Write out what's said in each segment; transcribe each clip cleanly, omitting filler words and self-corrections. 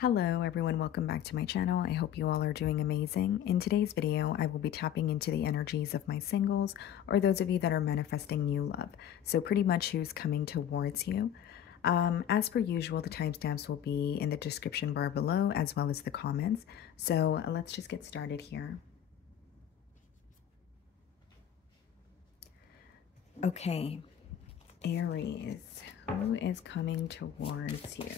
Hello everyone, welcome back to my channel. I hope you all are doing amazing. In today's video, I will be tapping into the energies of my singles or those of you that are manifesting new love. So pretty much who's coming towards you. As per usual, the timestamps will be in the description bar below as well as the comments. So let's just get started here. Okay, Aries, who is coming towards you?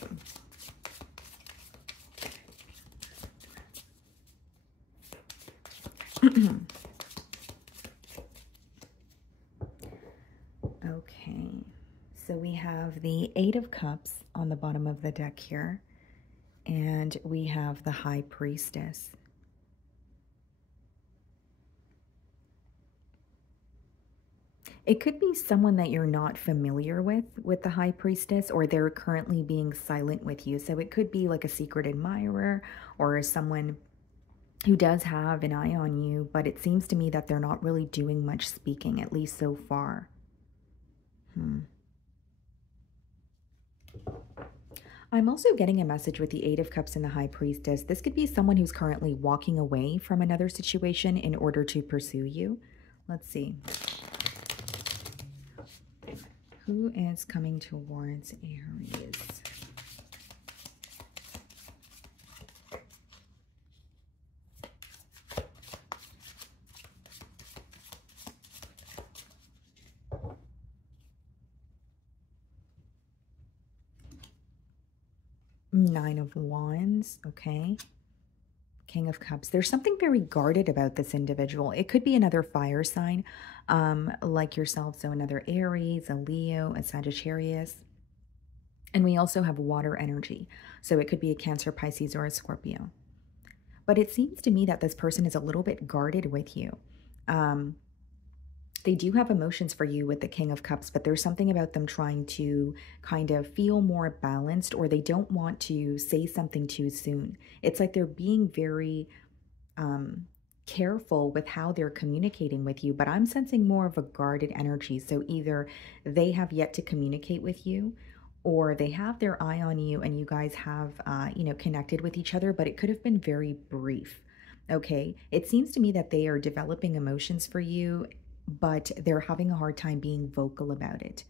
Okay, so we have the Eight of Cups on the bottom of the deck here, and we have the High Priestess. It could be someone that you're not familiar with the High Priestess, or they're currently being silent with you. So it could be like a secret admirer or someone who does have an eye on you, but it seems to me that they're not really doing much speaking, at least so far. I'm also getting a message with the Eight of Cups and the High Priestess. This could be someone who's currently walking away from another situation in order to pursue you. Let's see. Who is coming towards Aries? Nine of Wands, okay. King of Cups. There's something very guarded about this individual. It could be another fire sign, like yourself. So another Aries, a Leo, a Sagittarius. And we also have water energy. So it could be a Cancer, Pisces, or a Scorpio. But it seems to me that this person is a little bit guarded with you. They do have emotions for you with the King of Cups, but there's something about them trying to kind of feel more balanced, or they don't want to say something too soon. It's like they're being very careful with how they're communicating with you, but I'm sensing more of a guarded energy. So either they have yet to communicate with you, or they have their eye on you and you guys have, connected with each other, but it could have been very brief. Okay. It seems to me that they are developing emotions for you, but they're having a hard time being vocal about it.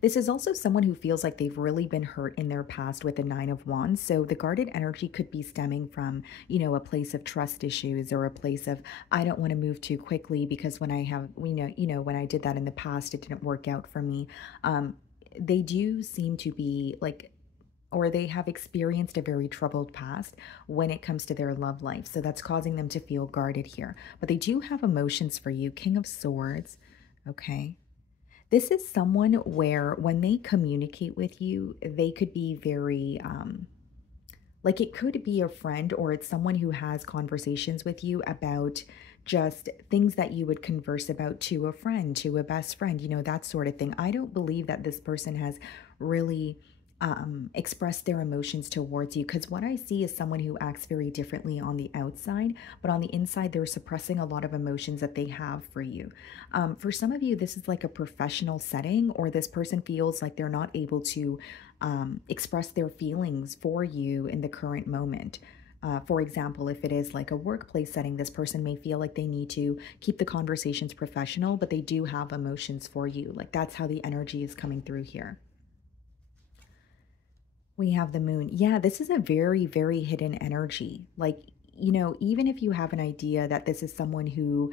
This is also someone who feels like they've really been hurt in their past with the Nine of Wands. So the guarded energy could be stemming from, a place of trust issues, or a place of, I don't want to move too quickly because when I have, when I did that in the past, it didn't work out for me. They do seem to be like, or they have experienced a very troubled past when it comes to their love life. So that's causing them to feel guarded here. But they do have emotions for you. King of Swords, okay? This is someone where when they communicate with you, they could be very, like it could be a friend, or it's someone who has conversations with you about just things that you would converse about to a friend, to a best friend, that sort of thing. I don't believe that this person has really express their emotions towards you, because what I see is someone who acts very differently on the outside, but on the inside they're suppressing a lot of emotions that they have for you. For some of you, this is like a professional setting, or this person feels like they're not able to express their feelings for you in the current moment. For example, if it is like a workplace setting, this person may feel like they need to keep the conversations professional, but they do have emotions for you. Like that's how the energy is coming through here. We have the moon. Yeah, this is a very, very hidden energy. Like, even if you have an idea that this is someone who,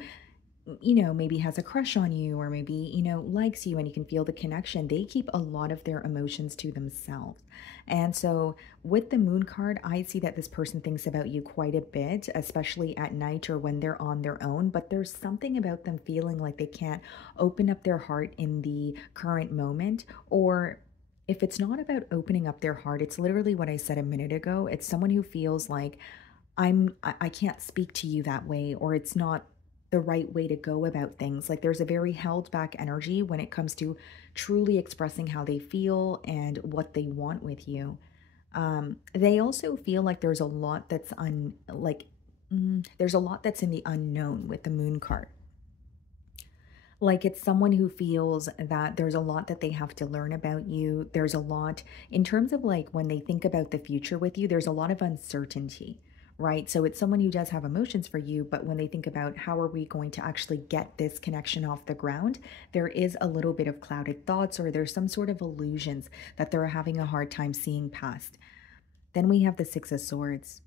maybe has a crush on you, or maybe, likes you and you can feel the connection, they keep a lot of their emotions to themselves. And so with the moon card, I see that this person thinks about you quite a bit, especially at night or when they're on their own. But there's something about them feeling like they can't open up their heart in the current moment, or if it's not about opening up their heart, it's literally what I said a minute ago. It's someone who feels like I can't speak to you that way, or it's not the right way to go about things. Like there's a very held back energy when it comes to truly expressing how they feel and what they want with you. They also feel like there's a lot that's there's a lot that's in the unknown with the moon card. Like it's someone who feels that there's a lot that they have to learn about you. There's a lot in terms of like when they think about the future with you, there's a lot of uncertainty, right? So it's someone who does have emotions for you, but when they think about how are we going to actually get this connection off the ground, there is a little bit of clouded thoughts or there's some sort of illusions that they're having a hard time seeing past. Then we have the Six of Swords.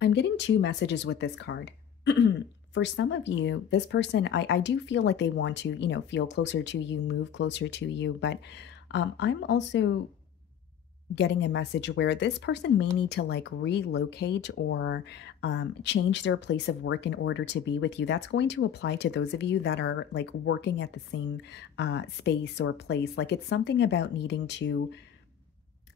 I'm getting two messages with this card. For some of you, this person, I do feel like they want to, feel closer to you, move closer to you. But I'm also getting a message where this person may need to like relocate or change their place of work in order to be with you. That's going to apply to those of you that are like working at the same space or place. Like it's something about needing to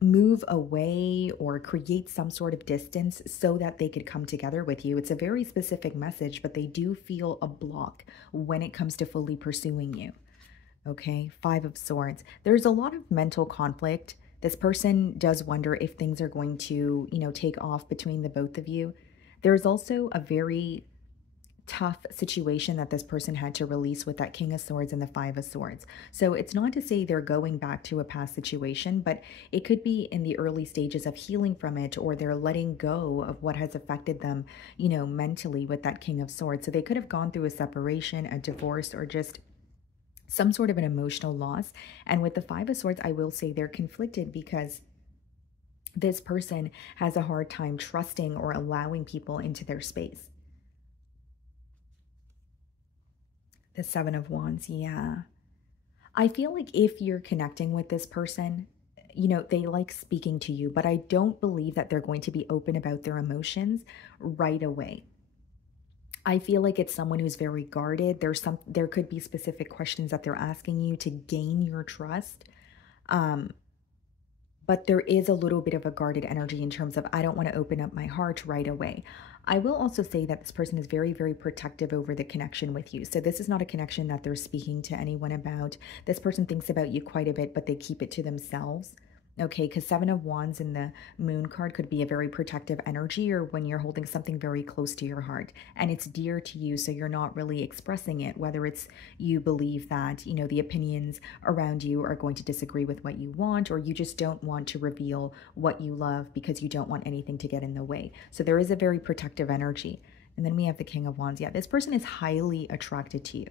move away or create some sort of distance so that they could come together with you. It's a very specific message, but they do feel a block when it comes to fully pursuing you. Okay, Five of Swords. There's a lot of mental conflict. This person does wonder if things are going to, take off between the both of you. There's also a very tough situation that this person had to release with that King of Swords and the Five of Swords. So it's not to say they're going back to a past situation, but it could be in the early stages of healing from it, or they're letting go of what has affected them, mentally with that King of Swords. So they could have gone through a separation, a divorce, or just some sort of an emotional loss. And with the Five of Swords, I will say they're conflicted because this person has a hard time trusting or allowing people into their space. The Seven of Wands, yeah. I feel like if you're connecting with this person, they like speaking to you, but I don't believe that they're going to be open about their emotions right away. I feel like it's someone who's very guarded. There could be specific questions that they're asking you to gain your trust. But there is a little bit of a guarded energy in terms of I don't want to open up my heart right away. I will also say that this person is very, very protective over the connection with you. So this is not a connection that they're speaking to anyone about. This person thinks about you quite a bit, but they keep it to themselves. Okay, because Seven of Wands in the Moon card could be a very protective energy, or when you're holding something very close to your heart and it's dear to you, so you're not really expressing it, whether it's you believe that, the opinions around you are going to disagree with what you want, or you just don't want to reveal what you love because you don't want anything to get in the way. So there is a very protective energy. And then we have the King of Wands. Yeah, this person is highly attracted to you.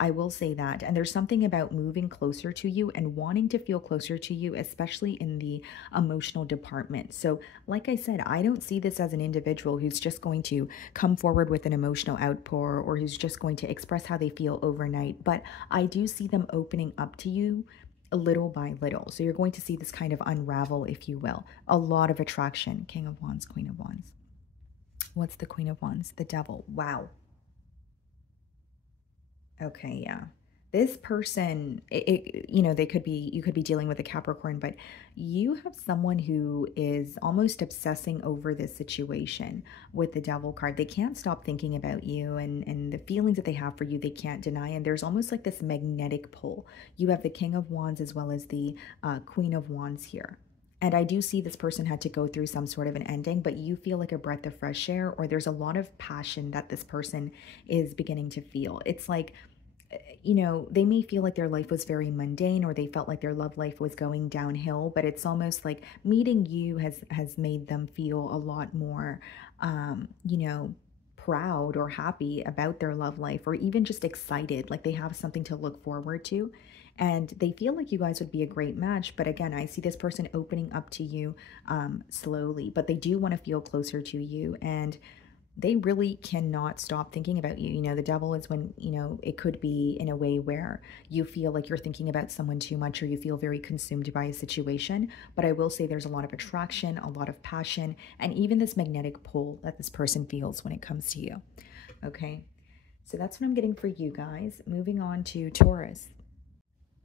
I will say that. And there's something about moving closer to you and wanting to feel closer to you, especially in the emotional department. So like I said, I don't see this as an individual who's just going to come forward with an emotional outpour or who's just going to express how they feel overnight. But I do see them opening up to you little by little. So you're going to see this kind of unravel, if you will. A lot of attraction. King of Wands, Queen of Wands. What's the Queen of Wands? The Devil. Wow. Okay, yeah. This person, they could be, you could be dealing with a Capricorn, but you have someone who is almost obsessing over this situation with the Devil card. They can't stop thinking about you and the feelings that they have for you, they can't deny. And there's almost like this magnetic pull. You have the King of Wands as well as the Queen of Wands here. And I do see this person had to go through some sort of an ending, but you feel like a breath of fresh air, or there's a lot of passion that this person is beginning to feel. It's like, they may feel like their life was very mundane, or they felt like their love life was going downhill, but it's almost like meeting you has made them feel a lot more, proud or happy about their love life, or even just excited, like they have something to look forward to. And they feel like you guys would be a great match. But again, I see this person opening up to you slowly, but they do want to feel closer to you. And they really cannot stop thinking about you. The Devil is when, it could be in a way where you feel like you're thinking about someone too much, or you feel very consumed by a situation. But I will say there's a lot of attraction, a lot of passion, and even this magnetic pull that this person feels when it comes to you. Okay, so that's what I'm getting for you guys. Moving on to Taurus.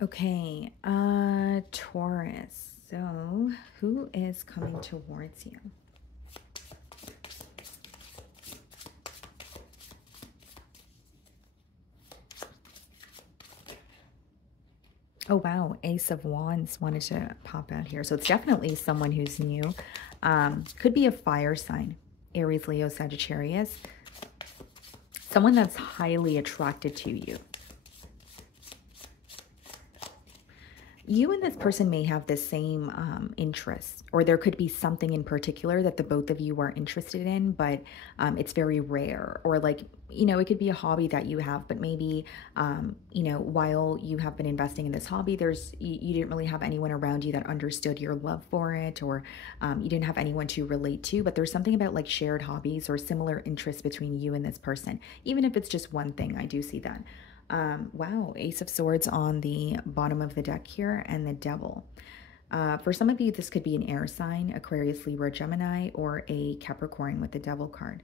Okay, Taurus. So who is coming towards you? Oh, wow. Ace of Wands wanted to pop out here. So it's definitely someone who's new. Could be a fire sign. Aries, Leo, Sagittarius. Someone that's highly attracted to you. You and this person may have the same interests, or there could be something in particular that the both of you are interested in, but it's very rare. Or, like, it could be a hobby that you have, but maybe, while you have been investing in this hobby, you didn't really have anyone around you that understood your love for it, or you didn't have anyone to relate to. But there's something about like shared hobbies or similar interests between you and this person, even if it's just one thing. I do see that. Wow, Ace of Swords on the bottom of the deck here, and the Devil. For some of you, this could be an air sign, Aquarius, Libra, Gemini, or a Capricorn with the Devil card.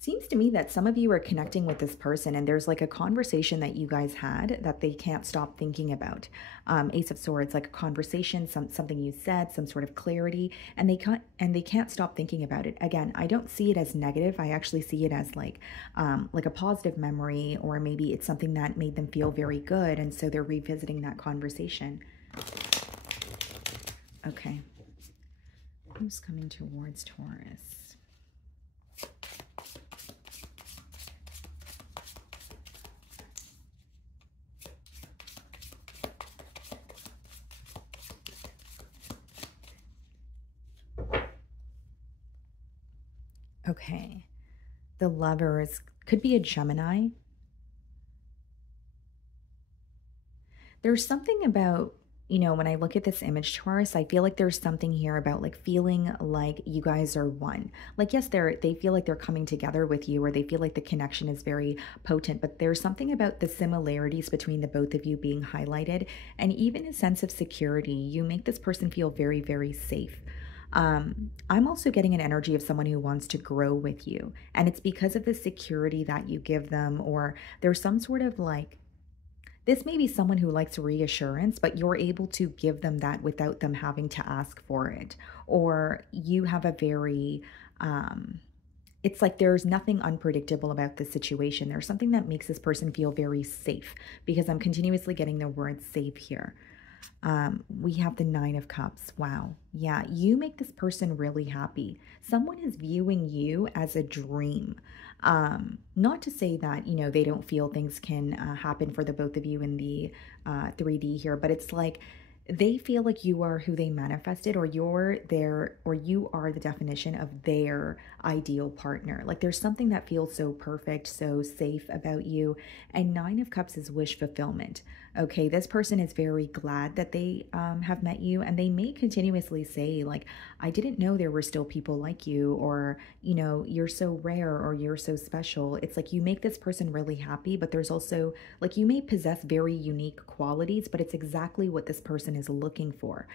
Seems to me that some of you are connecting with this person, and there's like a conversation that you guys had that they can't stop thinking about. Ace of Swords, like a conversation, something you said, some sort of clarity, and they can't stop thinking about it. Again, I don't see it as negative. I actually see it as like a positive memory, or maybe it's something that made them feel very good, and so they're revisiting that conversation. Okay, who's coming towards Taurus? Okay, the Lovers could be a Gemini. There's something about, when I look at this image, Taurus, I feel like there's something here about like feeling like you guys are one. Like, yes, they feel like they're coming together with you, or they feel like the connection is very potent, but there's something about the similarities between the both of you being highlighted, and even a sense of security. You make this person feel very, very safe. I'm also getting an energy of someone who wants to grow with you, and it's because of the security that you give them, or there's some sort of like, this may be someone who likes reassurance, but you're able to give them that without them having to ask for it. Or you have a very, it's like there's nothing unpredictable about this situation. There's something that makes this person feel very safe, because I'm continuously getting the word safe here. We have the Nine of Cups. Wow. Yeah, you make this person really happy. Someone is viewing you as a dream. Not to say that, they don't feel things can happen for the both of you in the 3D here, but it's like they feel like you are who they manifested, or you are the definition of their ideal partner. Like, there's something that feels so perfect, so safe about you. And Nine of Cups is wish fulfillment. Okay, this person is very glad that they have met you, and they may continuously say like, I didn't know there were still people like you, or, you're so rare, or you're so special. It's like you make this person really happy, but there's also like, you may possess very unique qualities, but it's exactly what this person is looking for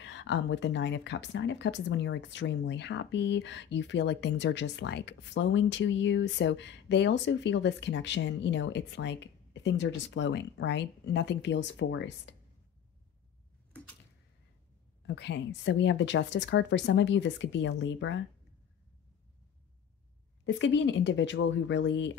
with the Nine of Cups. Nine of Cups is when you're extremely happy. You feel like things are just like flowing to you. So they also feel this connection, it's like things are just flowing, right? Nothing feels forced. Okay, so we have the Justice card. For some of you, this could be a Libra. This could be an individual who really,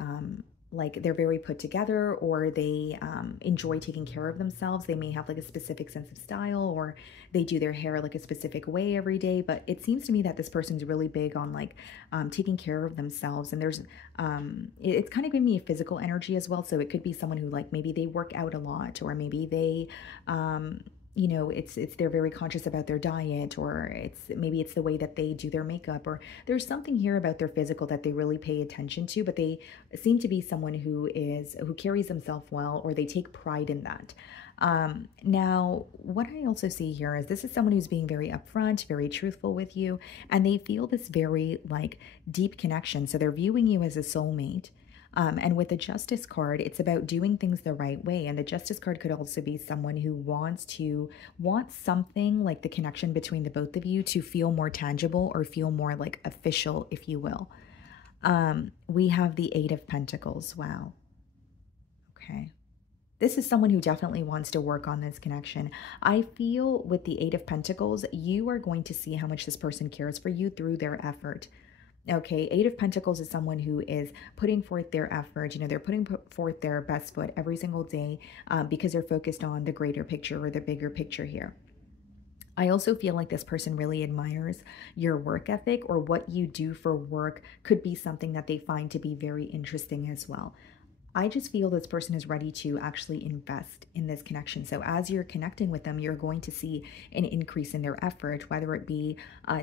like, they're very put together, or they enjoy taking care of themselves. They may have like a specific sense of style, or they do their hair like a specific way every day. But it seems to me that this person's really big on like taking care of themselves. And there's, it's kind of giving me a physical energy as well. So it could be someone who, like, maybe they work out a lot, or maybe they, they're very conscious about their diet, or maybe it's the way that they do their makeup, or there's something here about their physical that they really pay attention to. But they seem to be someone who carries themselves well, or they take pride in that. Now, what I also see here is this is someone who's being very upfront, very truthful with you, and they feel this very like deep connection. So they're viewing you as a soulmate. And with the Justice card, it's about doing things the right way. And the Justice card could also be someone who wants something like the connection between the both of you to feel more tangible, or feel more like official, if you will. We have the Eight of Pentacles. Wow. Okay. This is someone who definitely wants to work on this connection. I feel with the Eight of Pentacles, you are going to see how much this person cares for you through their effort. Okay, Eight of Pentacles is someone who is putting forth their effort. They're putting forth their best foot every single day because they're focused on the greater picture, or the bigger picture here. I also feel like this person really admires your work ethic, or what you do for work could be something that they find to be very interesting as well. I just feel this person is ready to actually invest in this connection. So as you're connecting with them, you're going to see an increase in their effort, whether it be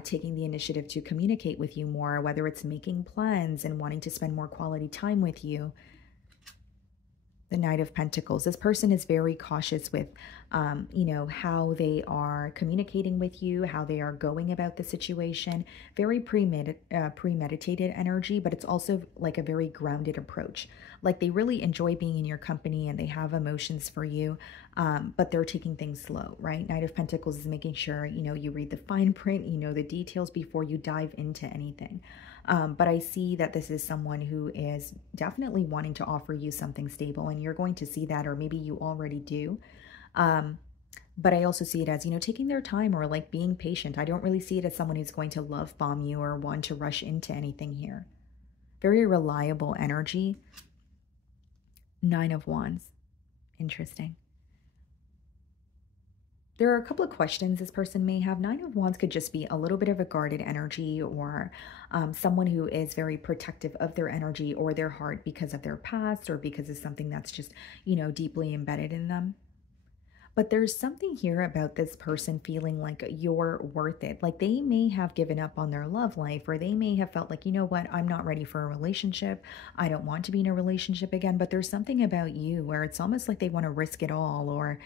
taking the initiative to communicate with you more, whether it's making plans and wanting to spend more quality time with you. The Knight of Pentacles. This person is very cautious with, you know, how they are communicating with you, how they are going about the situation. Very premeditated energy, but it's also like a very grounded approach. Like they really enjoy being in your company and they have emotions for you, but they're taking things slow, right? Knight of Pentacles is making sure, you know, you read the fine print, you know, the details before you dive into anything. But I see that this is someone who is definitely wanting to offer you something stable, and you're going to see that, or maybe you already do. But I also see it as, you know, taking their time or like being patient. I don't really see it as someone who's going to love bomb you or want to rush into anything here. Very reliable energy. Nine of Wands. Interesting. There are a couple of questions this person may have. Nine of Wands could just be a little bit of a guarded energy, or someone who is very protective of their energy or their heart because of their past, or because of something that's just, you know, deeply embedded in them. But there's something here about this person feeling like you're worth it. Like they may have given up on their love life, or they may have felt like, you know what, I'm not ready for a relationship. I don't want to be in a relationship again. But there's something about you where it's almost like they want to risk it all, or,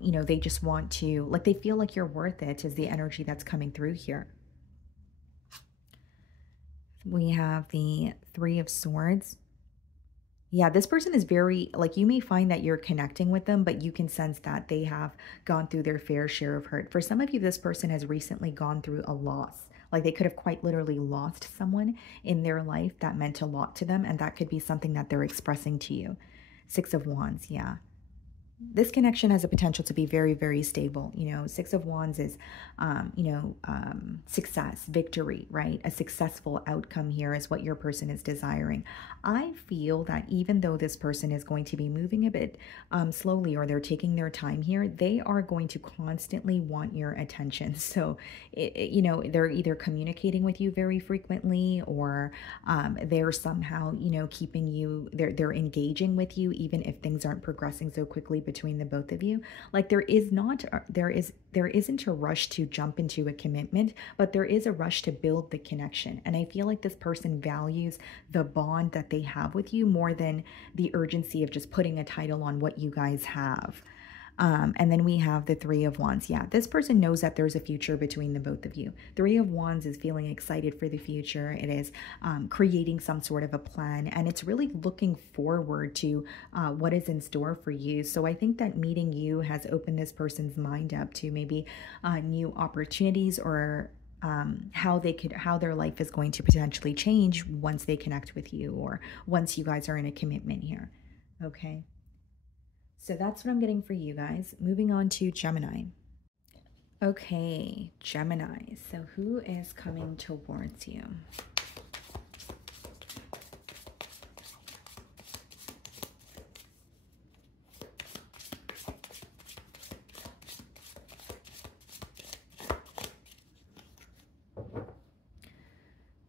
you know, they just want to, like they feel like you're worth it is the energy that's coming through here. We have the Three of Swords. Yeah, this person is very, like, you may find that you're connecting with them, but you can sense that they have gone through their fair share of hurt. For some of you, this person has recently gone through a loss. Like they could have quite literally lost someone in their life that meant a lot to them, and that could be something that they're expressing to you. Six of Wands, yeah. This connection has a potential to be very, very stable. You know, Six of Wands is, you know, success, victory, right? A successful outcome here is what your person is desiring. I feel that even though this person is going to be moving a bit slowly, or they're taking their time here, they are going to constantly want your attention. So, you know, they're either communicating with you very frequently, or they're somehow, you know, keeping you, they're engaging with you, even if things aren't progressing so quickly between the both of you. Like there isn't a rush to jump into a commitment, but there is a rush to build the connection. And I feel like this person values the bond that they have with you more than the urgency of just putting a title on what you guys have. And then we have the Three of Wands. Yeah, this person knows that there's a future between the both of you. Three of Wands is feeling excited for the future. It is creating some sort of a plan, and it's really looking forward to what is in store for you. So I think that meeting you has opened this person's mind up to maybe new opportunities, or how their life is going to potentially change once they connect with you, or once you guys are in a commitment here. Okay. So that's what I'm getting for you guys. Moving on to Gemini. Okay, Gemini. So who is coming towards you?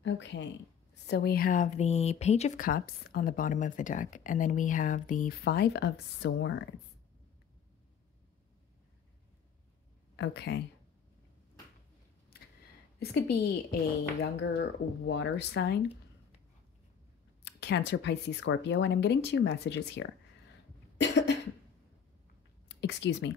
Okay. So we have the Page of Cups on the bottom of the deck, and then we have the Five of Swords. Okay. This could be a younger water sign, Cancer, Pisces, Scorpio, and I'm getting two messages here. Excuse me.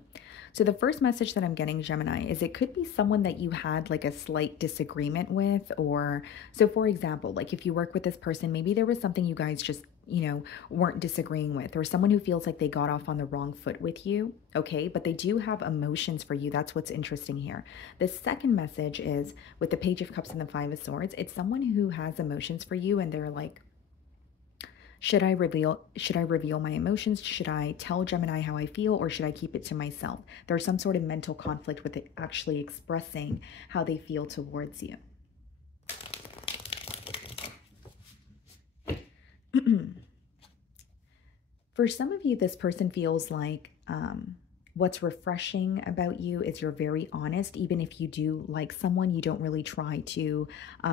So the first message that I'm getting, Gemini, is it could be someone that you had like a slight disagreement with, or so for example, like if you work with this person, maybe there was something you guys just, you know, weren't disagreeing with, or someone who feels like they got off on the wrong foot with you. Okay. But they do have emotions for you. That's what's interesting here. The second message is with the Page of Cups and the Five of Swords. It's someone who has emotions for you, and they're like, should I reveal my emotions? Should I tell Gemini how I feel, or should I keep it to myself? There's some sort of mental conflict with it actually expressing how they feel towards you. For some of you, this person feels like what's refreshing about you is you're very honest. Even if you do like someone, you don't really try to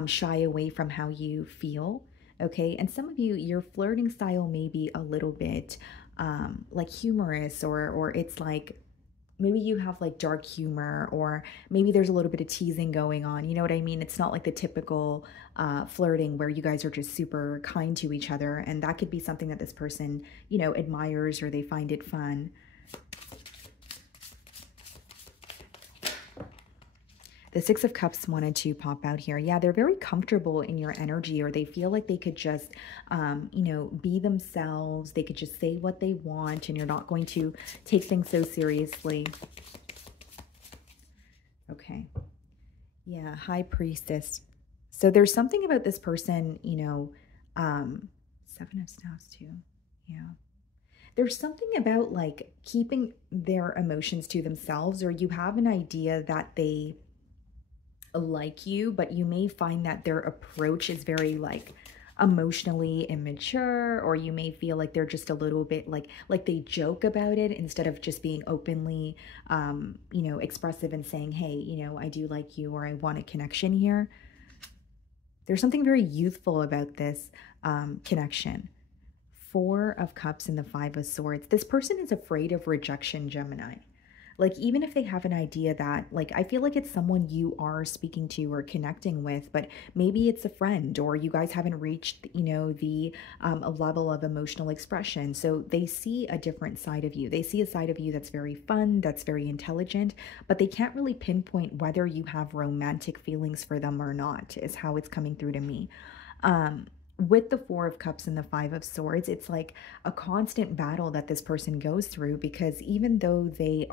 shy away from how you feel. Okay. And some of you, your flirting style may be a little bit like humorous, or it's like maybe you have like dark humor, or maybe there's a little bit of teasing going on. You know what I mean? It's not like the typical flirting where you guys are just super kind to each other. And that could be something that this person, you know, admires, or they find it fun. The Six of Cups wanted to pop out here. Yeah, they're very comfortable in your energy, or they feel like they could just, you know, be themselves. They could just say what they want, and you're not going to take things so seriously. Okay. Yeah, High Priestess. So there's something about this person, you know, Seven of Staffs too. Yeah. There's something about like keeping their emotions to themselves, or you have an idea that they like you, but you may find that their approach is very like emotionally immature, or you may feel like they're just a little bit like they joke about it instead of just being openly you know, expressive and saying, hey, you know, I do like you, or I want a connection here. There's something very youthful about this connection. Four of Cups and the Five of Swords. This person is afraid of rejection, Gemini. Like, even if they have an idea that, like, I feel like it's someone you are speaking to or connecting with, but maybe it's a friend, or you guys haven't reached, you know, the a level of emotional expression. So they see a different side of you. They see a side of you that's very fun, that's very intelligent, but they can't really pinpoint whether you have romantic feelings for them or not, is how it's coming through to me. With the Four of Cups and the Five of Swords, it's like a constant battle that this person goes through, because even though they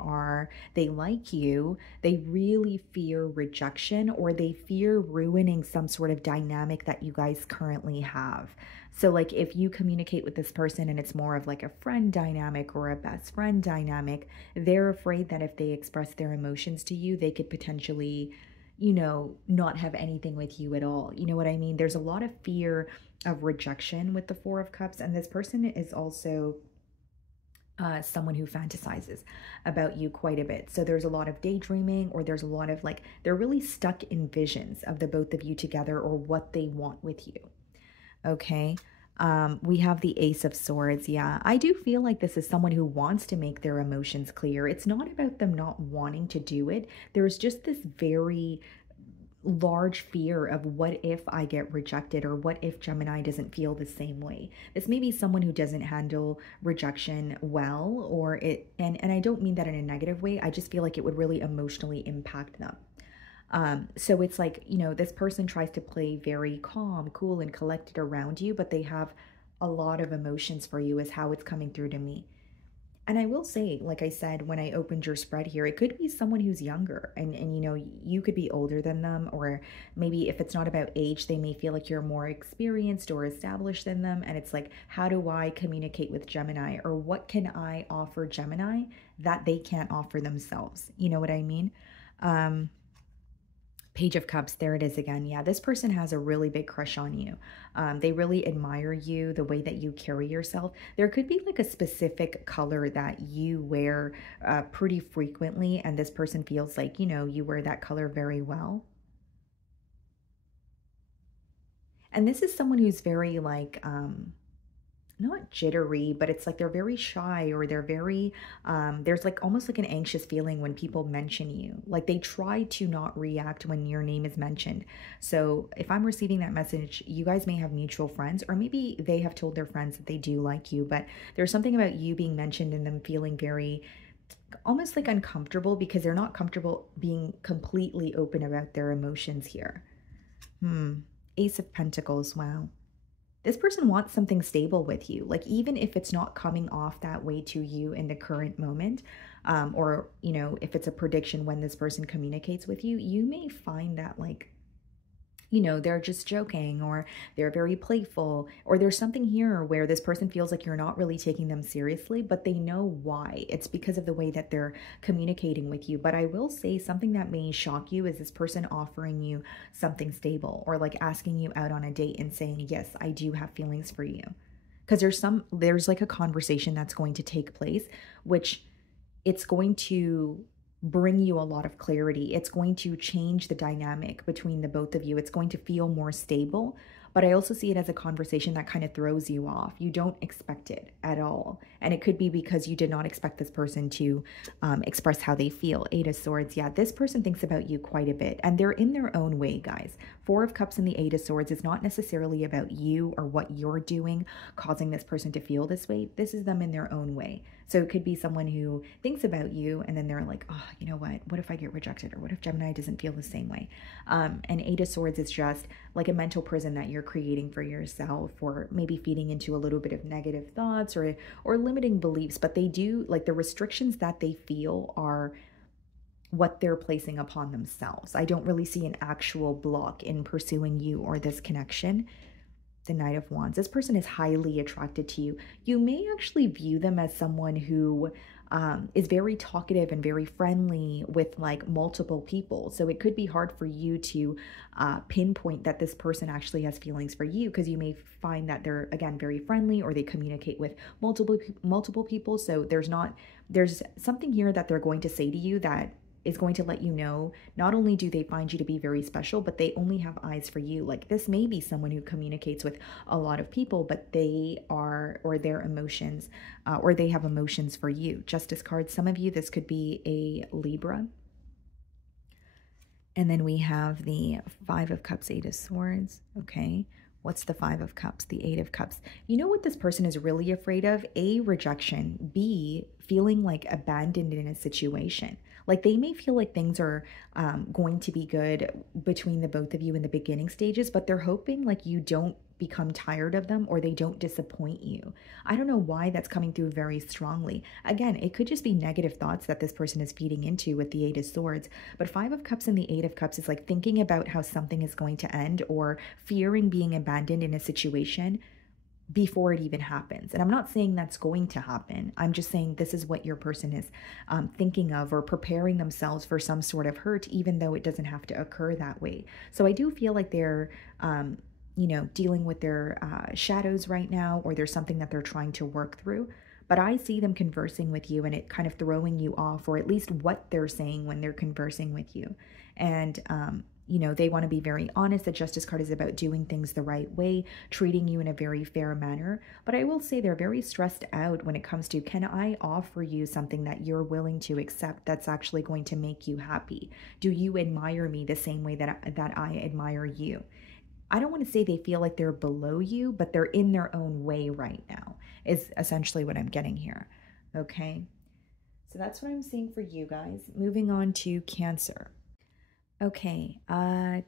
like you, they really fear rejection, or they fear ruining some sort of dynamic that you guys currently have. So like if you communicate with this person and it's more of like a friend dynamic or a best friend dynamic, they're afraid that if they express their emotions to you, they could potentially, you know, not have anything with you at all. You know what I mean? There's a lot of fear of rejection with the Four of Cups, and this person is also someone who fantasizes about you quite a bit. So there's a lot of daydreaming, or there's a lot of like, they're really stuck in visions of the both of you together, or what they want with you. Okay. We have the Ace of Swords. Yeah, I do feel like this is someone who wants to make their emotions clear. It's not about them not wanting to do it. There's just this very large fear of, what if I get rejected, or what if Gemini doesn't feel the same way. This may be someone who doesn't handle rejection well, or it, and I don't mean that in a negative way. I just feel like it would really emotionally impact them. So it's like, you know, this person tries to play very calm, cool, and collected around you, but they have a lot of emotions for you, is how it's coming through to me. And I will say, like I said, when I opened your spread here, it could be someone who's younger, and you know, you could be older than them, or maybe if it's not about age, they may feel like you're more experienced or established than them. And it's like, how do I communicate with Gemini, or what can I offer Gemini that they can't offer themselves? You know what I mean? Page of Cups, there it is again. Yeah, this person has a really big crush on you. They really admire you, the way that you carry yourself. There could be like a specific color that you wear pretty frequently, and this person feels like, you know, you wear that color very well. And this is someone who's very like, not jittery, but it's like they're very shy, or they're very, there's like almost like an anxious feeling when people mention you. Like they try to not react when your name is mentioned. So if I'm receiving that message, you guys may have mutual friends, or maybe they have told their friends that they do like you, but there's something about you being mentioned and them feeling very, almost like uncomfortable, because they're not comfortable being completely open about their emotions here. Ace of Pentacles, wow. This person wants something stable with you. Like, even if it's not coming off that way to you in the current moment, or, you know, if it's a prediction when this person communicates with you, you may find that, like, you know, they're just joking, or they're very playful, or there's something here where this person feels like you're not really taking them seriously, but they know why. It's because of the way that they're communicating with you. But I will say, something that may shock you is this person offering you something stable, or like asking you out on a date and saying, yes, I do have feelings for you. Because there's like a conversation that's going to take place, which it's going to bring you a lot of clarity. It's going to change the dynamic between the both of you. It's going to feel more stable, but I also see it as a conversation that kind of throws you off. You don't expect it at all. And it could be because you did not expect this person to express how they feel. Eight of Swords. Yeah, this person thinks about you quite a bit, and they're in their own way, guys. Four of Cups and the Eight of Swords is not necessarily about you or what you're doing causing this person to feel this way. This is them in their own way. So it could be someone who thinks about you and then they're like, oh, you know what if I get rejected? Or what if Gemini doesn't feel the same way? And Eight of Swords is just like a mental prison that you're creating for yourself, or maybe feeding into a little bit of negative thoughts or limiting beliefs. But they do, like, the restrictions that they feel are what they're placing upon themselves. I don't really see an actual block in pursuing you or this connection. The Knight of Wands. This person is highly attracted to you. You may actually view them as someone who is very talkative and very friendly with like multiple people. So it could be hard for you to pinpoint that this person actually has feelings for you, because you may find that they're, again, very friendly, or they communicate with multiple people. So there's something here that they're going to say to you that is going to let you know, not only do they find you to be very special, but they only have eyes for you. Like, this may be someone who communicates with a lot of people, but they are, or their emotions, or they have emotions for you. Justice card. Some of you, this could be a Libra. And then we have the Five of Cups, Eight of Swords. Okay. What's the Five of Cups? The Eight of Cups. You know what this person is really afraid of? A, rejection. B, feeling like abandoned in a situation. Like, they may feel like things are going to be good between the both of you in the beginning stages, but they're hoping like you don't become tired of them, or they don't disappoint you. I don't know why that's coming through very strongly. Again, it could just be negative thoughts that this person is feeding into with the Eight of Swords. But Five of Cups and the Eight of Cups is like thinking about how something is going to end, or fearing being abandoned in a situation before it even happens. And I'm not saying that's going to happen. I'm just saying this is what your person is thinking of, or preparing themselves for some sort of hurt, even though it doesn't have to occur that way. So I do feel like they're, you know, dealing with their shadows right now, or there's something that they're trying to work through. But I see them conversing with you, and it kind of throwing you off, or at least what they're saying when they're conversing with you. And, you know, they want to be very honest. The Justice card is about doing things the right way, treating you in a very fair manner. But I will say they're very stressed out when it comes to, can I offer you something that you're willing to accept that's actually going to make you happy? Do you admire me the same way that I admire you? I don't want to say they feel like they're below you, but they're in their own way right now, is essentially what I'm getting here. Okay. So that's what I'm seeing for you guys. Moving on to Cancer. Okay,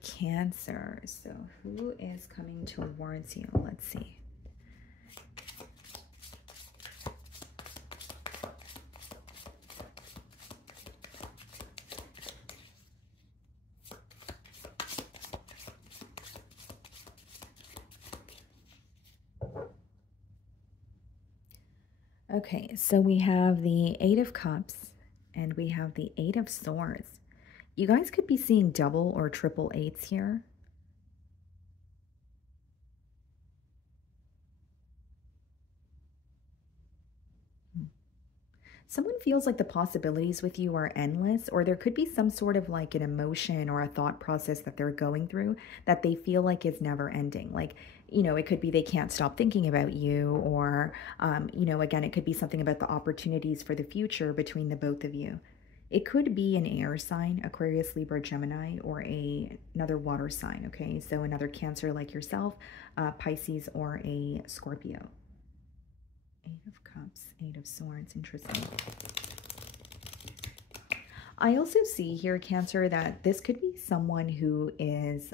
Cancer. So who is coming towards you? Let's see. Okay, so we have the Eight of Cups and we have the Eight of Swords. You guys could be seeing double or triple eights here. Someone feels like the possibilities with you are endless, or there could be some sort of like an emotion or a thought process that they're going through that they feel like is never ending. Like, you know, it could be they can't stop thinking about you, or, you know, again, it could be something about the opportunities for the future between the both of you. It could be an air sign, Aquarius, Libra, Gemini, or another water sign, okay? So another Cancer like yourself, Pisces, or a Scorpio. Eight of Cups, Eight of Swords, interesting. I also see here, Cancer, that this could be someone who is,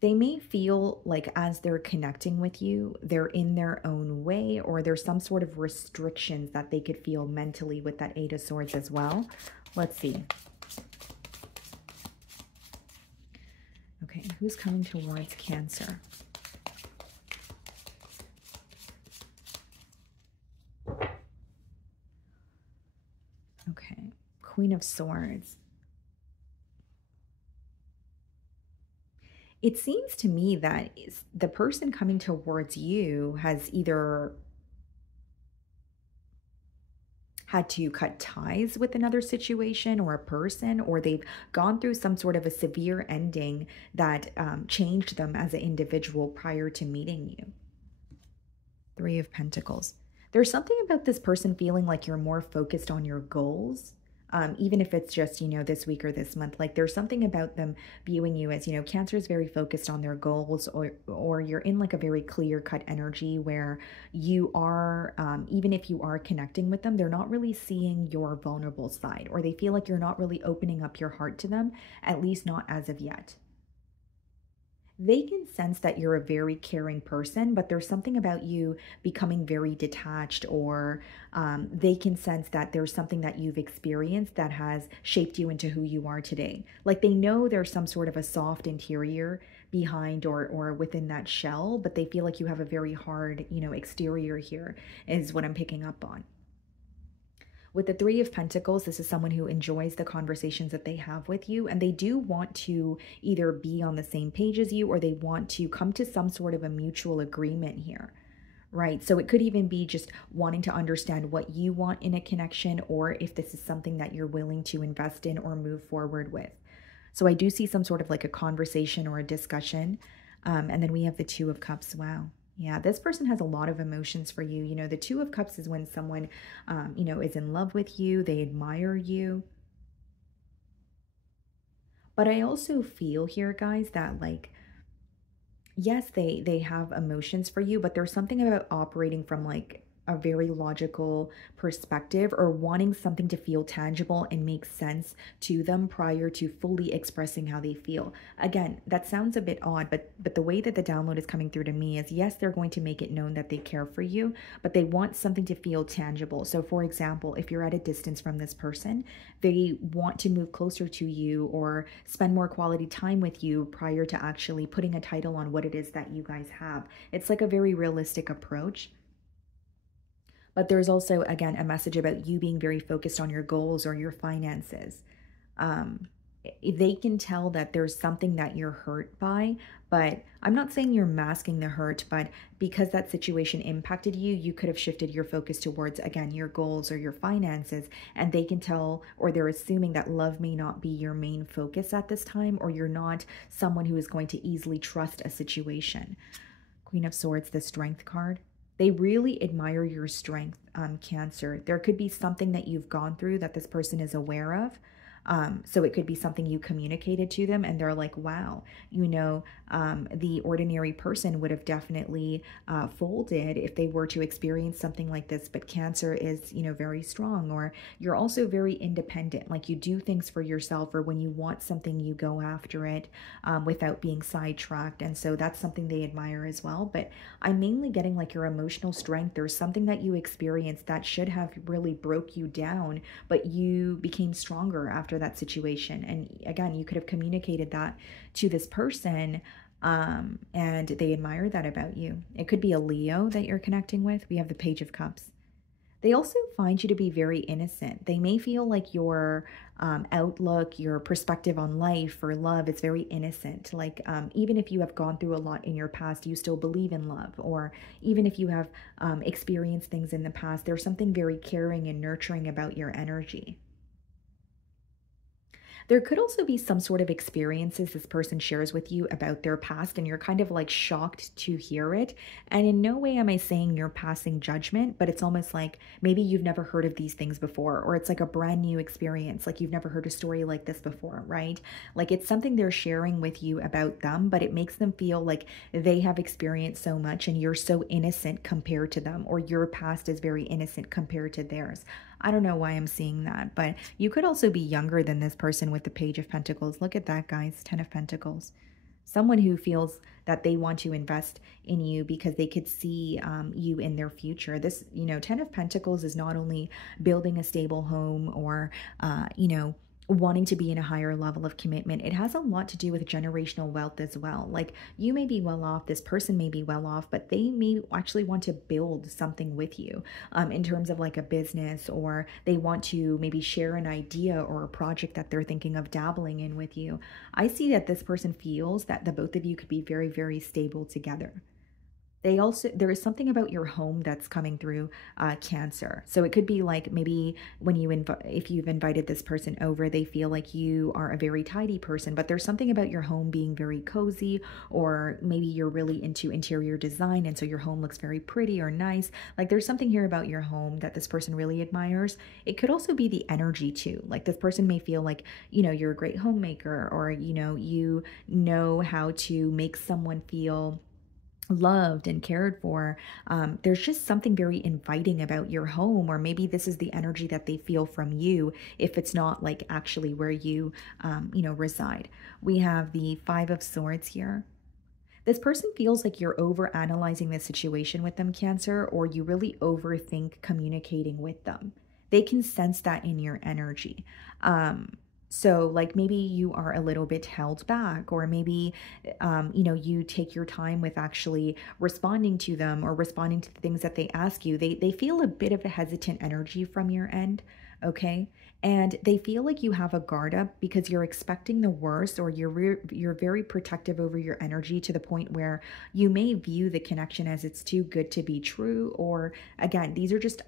they may feel like as they're connecting with you, they're in their own way, or there's some sort of restrictions that they could feel mentally with that Eight of Swords as well. Let's see. Okay, who's coming towards Cancer? Okay, Queen of Swords. It seems to me that the person coming towards you has either had to cut ties with another situation or a person, or they've gone through some sort of a severe ending that changed them as an individual prior to meeting you. Three of Pentacles. There's something about this person feeling like you're more focused on your goals, even if it's just, this week or this month. Like there's something about them viewing you as, Cancer is very focused on their goals, or you're in like a very clear-cut energy where you are, even if you are connecting with them, they're not really seeing your vulnerable side, or they feel like you're not really opening up your heart to them, at least not as of yet. They can sense that you're a very caring person, but there's something about you becoming very detached, or they can sense that there's something that you've experienced that has shaped you into who you are today. Like they know there's some sort of a soft interior behind or within that shell, but they feel like you have a very hard, exterior here, is what I'm picking up on. With the Three of Pentacles, this is someone who enjoys the conversations that they have with you, and they do want to either be on the same page as you, or they want to come to some sort of a mutual agreement here, right? So it could even be just wanting to understand what you want in a connection, or if this is something that you're willing to invest in or move forward with. So I do see some sort of like a conversation or a discussion. And then we have the Two of Cups. Wow. Yeah, this person has a lot of emotions for you. The Two of Cups is when someone, is in love with you. They admire you. But I also feel here, guys, that like, yes, they have emotions for you, but there's something about operating from like a very logical perspective, or wanting something to feel tangible and make sense to them prior to fully expressing how they feel. Again, that sounds a bit odd, but the way that the download is coming through to me is, yes, they're going to make it known that they care for you, but they want something to feel tangible. So for example, if you're at a distance from this person, they want to move closer to you or spend more quality time with you prior to actually putting a title on what it is that you guys have. It's like a very realistic approach. But there's also, again, a message about you being very focused on your goals or your finances. They can tell that there's something that you're hurt by, but I'm not saying you're masking the hurt, but because that situation impacted you, you could have shifted your focus towards, again, your goals or your finances, and they can tell, or they're assuming that love may not be your main focus at this time, or you're not someone who is going to easily trust a situation. Queen of Swords, the Strength card. They really admire your strength, Cancer. There could be something that you've gone through that this person is aware of. So it could be something you communicated to them and they're like, wow, the ordinary person would have definitely folded if they were to experience something like this. But Cancer is, very strong, or you're also very independent. Like you do things for yourself, or when you want something, you go after it without being sidetracked. And so that's something they admire as well. But I'm mainly getting like your emotional strength. There's something that you experienced that should have really broke you down, but you became stronger after that situation. And again, you could have communicated that to this person, and they admire that about you. It could be a Leo that you're connecting with. We have the Page of Cups. They also find you to be very innocent. They may feel like your outlook, your perspective on life or love is very innocent. Like even if you have gone through a lot in your past, you still believe in love. Or even if you have experienced things in the past, there's something very caring and nurturing about your energy. There could also be some sort of experiences this person shares with you about their past, and you're kind of like shocked to hear it. And in no way am I saying you're passing judgment, but it's almost like maybe you've never heard of these things before, or it's like a brand new experience, like you've never heard a story like this before, right? Like it's something they're sharing with you about them, but it makes them feel like they have experienced so much and you're so innocent compared to them, or your past is very innocent compared to theirs. I don't know why I'm seeing that, but you could also be younger than this person with the Page of Pentacles. Look at that, guys. 10 of Pentacles. Someone who feels that they want to invest in you because they could see you in their future. This, 10 of Pentacles is not only building a stable home or, wanting to be in a higher level of commitment. It has a lot to do with generational wealth as well. Like you may be well off, this person may be well off, but they may actually want to build something with you in terms of like a business, or they want to maybe share an idea or a project that they're thinking of dabbling in with you. I see that this person feels that the both of you could be very, very stable together. There is something about your home that's coming through Cancer. So it could be like maybe when if you've invited this person over, they feel like you are a very tidy person, but there's something about your home being very cozy, or maybe you're really into interior design. And so your home looks very pretty or nice. Like there's something here about your home that this person really admires. It could also be the energy too. Like this person may feel like, you're a great homemaker, or, you know how to make someone feel loved and cared for. There's just something very inviting about your home, or maybe this is the energy that they feel from you if it's not like actually where you, reside. We have the Five of Swords here. This person feels like you're over analyzing the situation with them, Cancer, or you really overthink communicating with them. They can sense that in your energy. So like maybe you are a little bit held back, or maybe, you take your time with actually responding to them or responding to the things that they ask you. They feel a bit of a hesitant energy from your end. Okay. And they feel like you have a guard up because you're expecting the worst, or you're very protective over your energy to the point where you may view the connection as it's too good to be true. Or again, these are just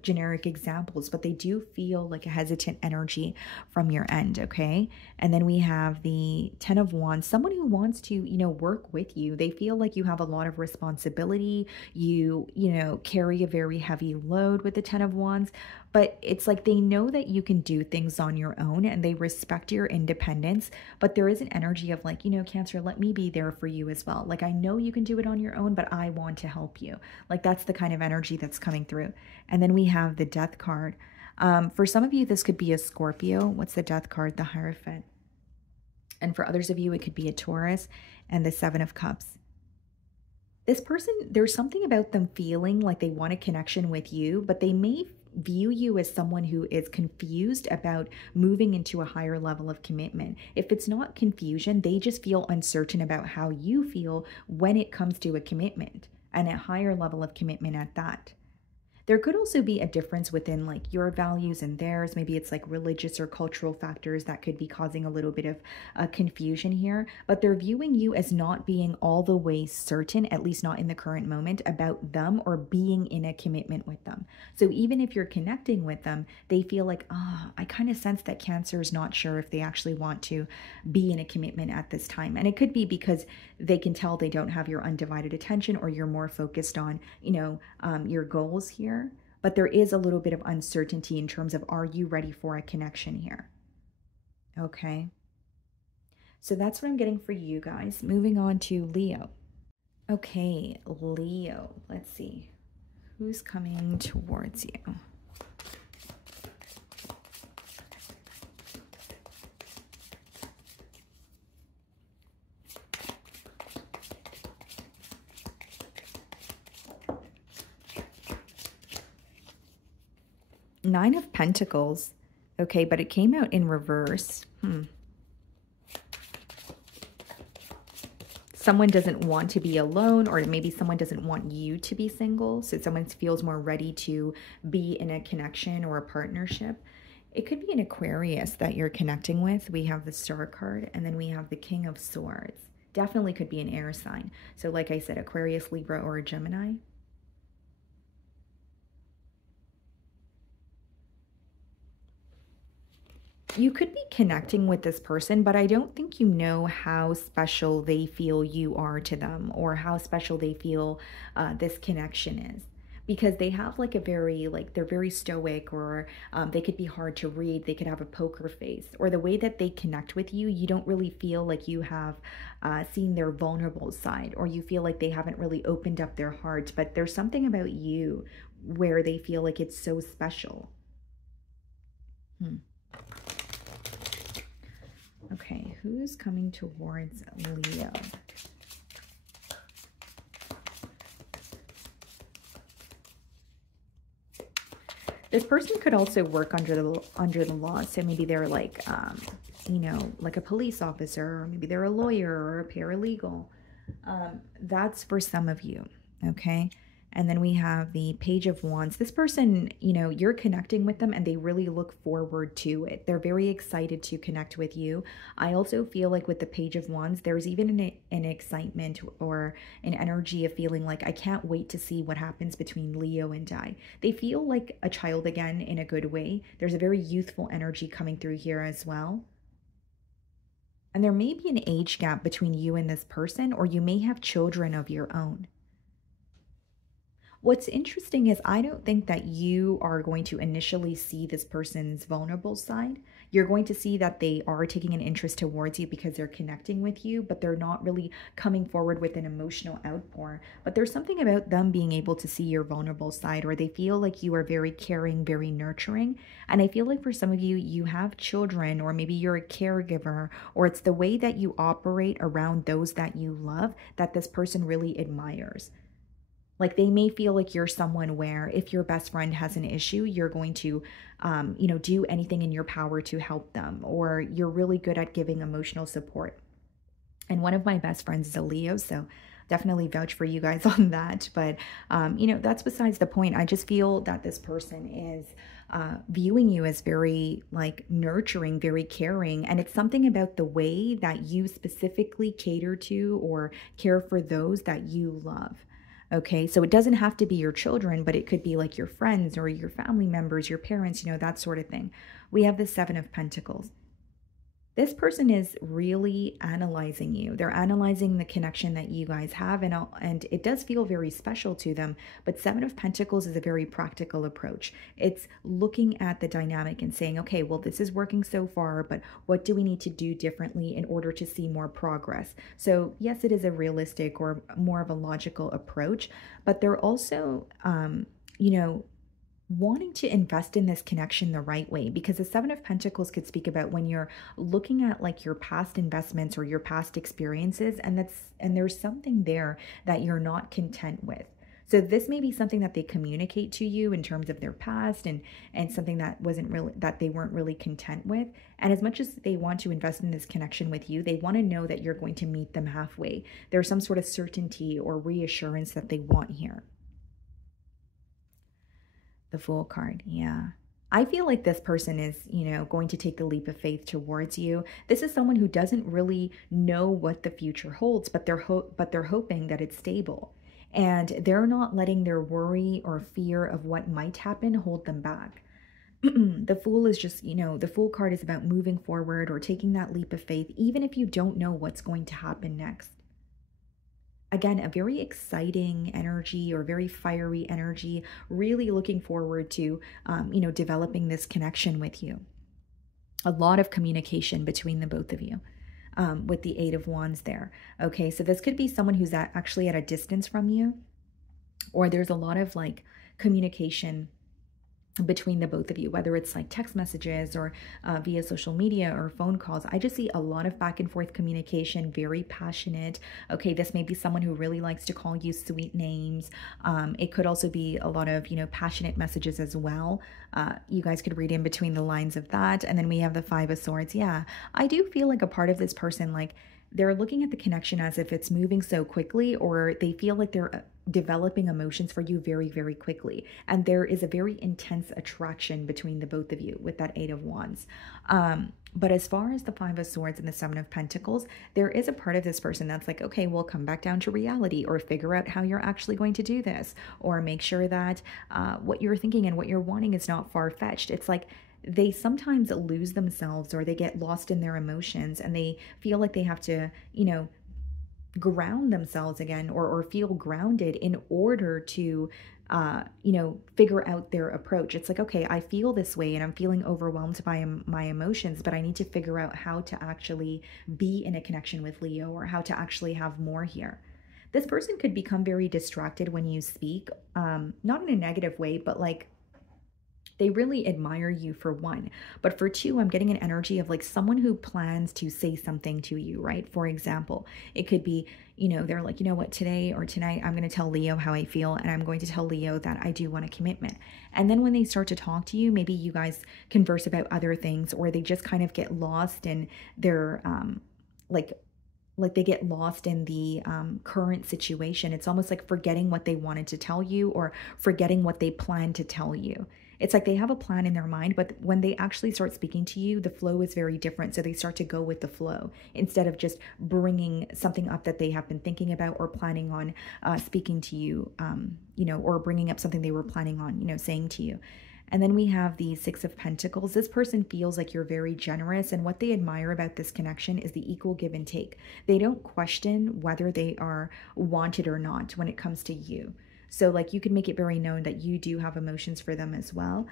generic examples, but they do feel like a hesitant energy from your end. Okay. And then we have the Ten of Wands, someone who wants to, work with you. They feel like you have a lot of responsibility. You carry a very heavy load with the Ten of Wands, but it's like they know that you can do things on your own and they respect your independence. But there is an energy of like, Cancer, let me be there for you as well. Like, I know you can do it on your own, but I want to help you. Like, that's the kind of energy that's coming through. And then we have the Death card. For some of you, this could be a Scorpio. What's the Death card? The Hierophant. And for others of you, it could be a Taurus and the Seven of Cups. This person, there's something about them feeling like they want a connection with you, but they may view you as someone who is confused about moving into a higher level of commitment. If it's not confusion, they just feel uncertain about how you feel when it comes to a commitment, and a higher level of commitment at that. There could also be a difference within like your values and theirs. Maybe it's like religious or cultural factors that could be causing a little bit of confusion here, but they're viewing you as not being all the way certain, at least not in the current moment, about them or being in a commitment with them. So even if you're connecting with them, they feel like, I kind of sense that Cancer is not sure if they actually want to be in a commitment at this time. And it could be because they can tell they don't have your undivided attention, or you're more focused on, your goals here. But there is a little bit of uncertainty in terms of, are you ready for a connection here? Okay. So that's what I'm getting for you guys. Moving on to Leo. Okay, Leo. Let's see. Who's coming towards you? Nine of Pentacles. Okay, but it came out in reverse. Someone doesn't want to be alone, or maybe someone doesn't want you to be single. So someone feels more ready to be in a connection or a partnership. It could be an Aquarius that you're connecting with. We have the Star card, and then we have the King of Swords. Definitely could be an air sign. So like I said, Aquarius, Libra, or a Gemini. You could be connecting with this person, but I don't think you know how special they feel you are to them, or how special they feel this connection is. Because they have like a very, like, they're very stoic, or they could be hard to read. They could have a poker face, or the way that they connect with you, you don't really feel like you have seen their vulnerable side, or you feel like they haven't really opened up their hearts. But there's something about you where they feel like it's so special. Okay, who's coming towards Leo? This person could also work under the law. So maybe they're like, like a police officer, or maybe they're a lawyer or a paralegal. That's for some of you, okay? And then we have the Page of Wands. This person, you know, you're connecting with them and they really look forward to it. They're very excited to connect with you. I also feel like with the Page of Wands, there's even an excitement or an energy of feeling like, I can't wait to see what happens between Leo and I. They feel like a child again in a good way. There's a very youthful energy coming through here as well. And there may be an age gap between you and this person, or you may have children of your own. What's interesting is I don't think that you are going to initially see this person's vulnerable side. You're going to see that they are taking an interest towards you because they're connecting with you, but they're not really coming forward with an emotional outpour. But there's something about them being able to see your vulnerable side, or they feel like you are very caring, very nurturing. And I feel like for some of you, you have children, or maybe you're a caregiver, or it's the way that you operate around those that you love that this person really admires. Like they may feel like you're someone where if your best friend has an issue, you're going to, you know, do anything in your power to help them, or you're really good at giving emotional support. And one of my best friends is a Leo, so definitely vouch for you guys on that. But, you know, that's besides the point. I just feel that this person is viewing you as very like nurturing, very caring. And it's something about the way that you specifically cater to or care for those that you love. Okay, so it doesn't have to be your children, but it could be like your friends or your family members, your parents, you know, that sort of thing. We have the Seven of Pentacles. This person is really analyzing you. They're analyzing the connection that you guys have, and it does feel very special to them. But Seven of Pentacles is a very practical approach. It's looking at the dynamic and saying, okay, well, this is working so far, but what do we need to do differently in order to see more progress? So yes, it is a realistic or more of a logical approach, but they're also, you know, wanting to invest in this connection the right way, because the Seven of Pentacles could speak about when you're looking at like your past investments or your past experiences, and there's something there that you're not content with. So this may be something that they communicate to you in terms of their past and something that they weren't really content with. And as much as they want to invest in this connection with you, they want to know that you're going to meet them halfway. There's some sort of certainty or reassurance that they want here. The Fool card, yeah. I feel like this person is, you know, going to take the leap of faith towards you. This is someone who doesn't really know what the future holds, but they're hoping that it's stable. And they're not letting their worry or fear of what might happen hold them back. The Fool is just, you know, the Fool card is about moving forward or taking that leap of faith, even if you don't know what's going to happen next. Again, a very exciting energy or very fiery energy, really looking forward to, you know, developing this connection with you. A lot of communication between the both of you with the Eight of Wands there. Okay, so this could be someone who's actually at a distance from you, or there's a lot of like communication between the both of you, whether it's like text messages or via social media or phone calls. I just see a lot of back and forth communication, very passionate. Okay, this may be someone who really likes to call you sweet names. It could also be a lot of, you know, passionate messages as well. You guys could read in between the lines of that. And then we have the Five of Swords. Yeah, I do feel like a part of this person, like they're looking at the connection as if it's moving so quickly, or they feel like they're developing emotions for you very, very quickly. And there is a very intense attraction between the both of you with that Eight of Wands. But as far as the Five of Swords and the Seven of Pentacles, there is a part of this person that's like, okay, we'll come back down to reality, or figure out how you're actually going to do this, or make sure that what you're thinking and what you're wanting is not far-fetched. It's like they sometimes lose themselves, or they get lost in their emotions, and they feel like they have to, you know, ground themselves again, or feel grounded in order to you know, figure out their approach. It's like, okay, I feel this way and I'm feeling overwhelmed by my emotions, but I need to figure out how to actually be in a connection with Leo, or how to actually have more here. This person could become very distracted when you speak, not in a negative way, but like they really admire you, for one. But for two, I'm getting an energy of like someone who plans to say something to you, right? For example, it could be, you know, they're like, you know what, today or tonight, I'm going to tell Leo how I feel, and I'm going to tell Leo that I do want a commitment. And then when they start to talk to you, maybe you guys converse about other things, or they just kind of get lost in their, like, like they get lost in the current situation. It's almost like forgetting what they wanted to tell you or forgetting what they planned to tell you. It's like they have a plan in their mind, but when they actually start speaking to you, the flow is very different. So they start to go with the flow instead of just bringing something up that they have been thinking about or planning on speaking to you, or bringing up something they were planning on, saying to you. And then we have the Six of Pentacles. This person feels like you're very generous, and what they admire about this connection is the equal give and take. They don't question whether they are wanted or not when it comes to you. So like you can make it very known that you do have emotions for them as well.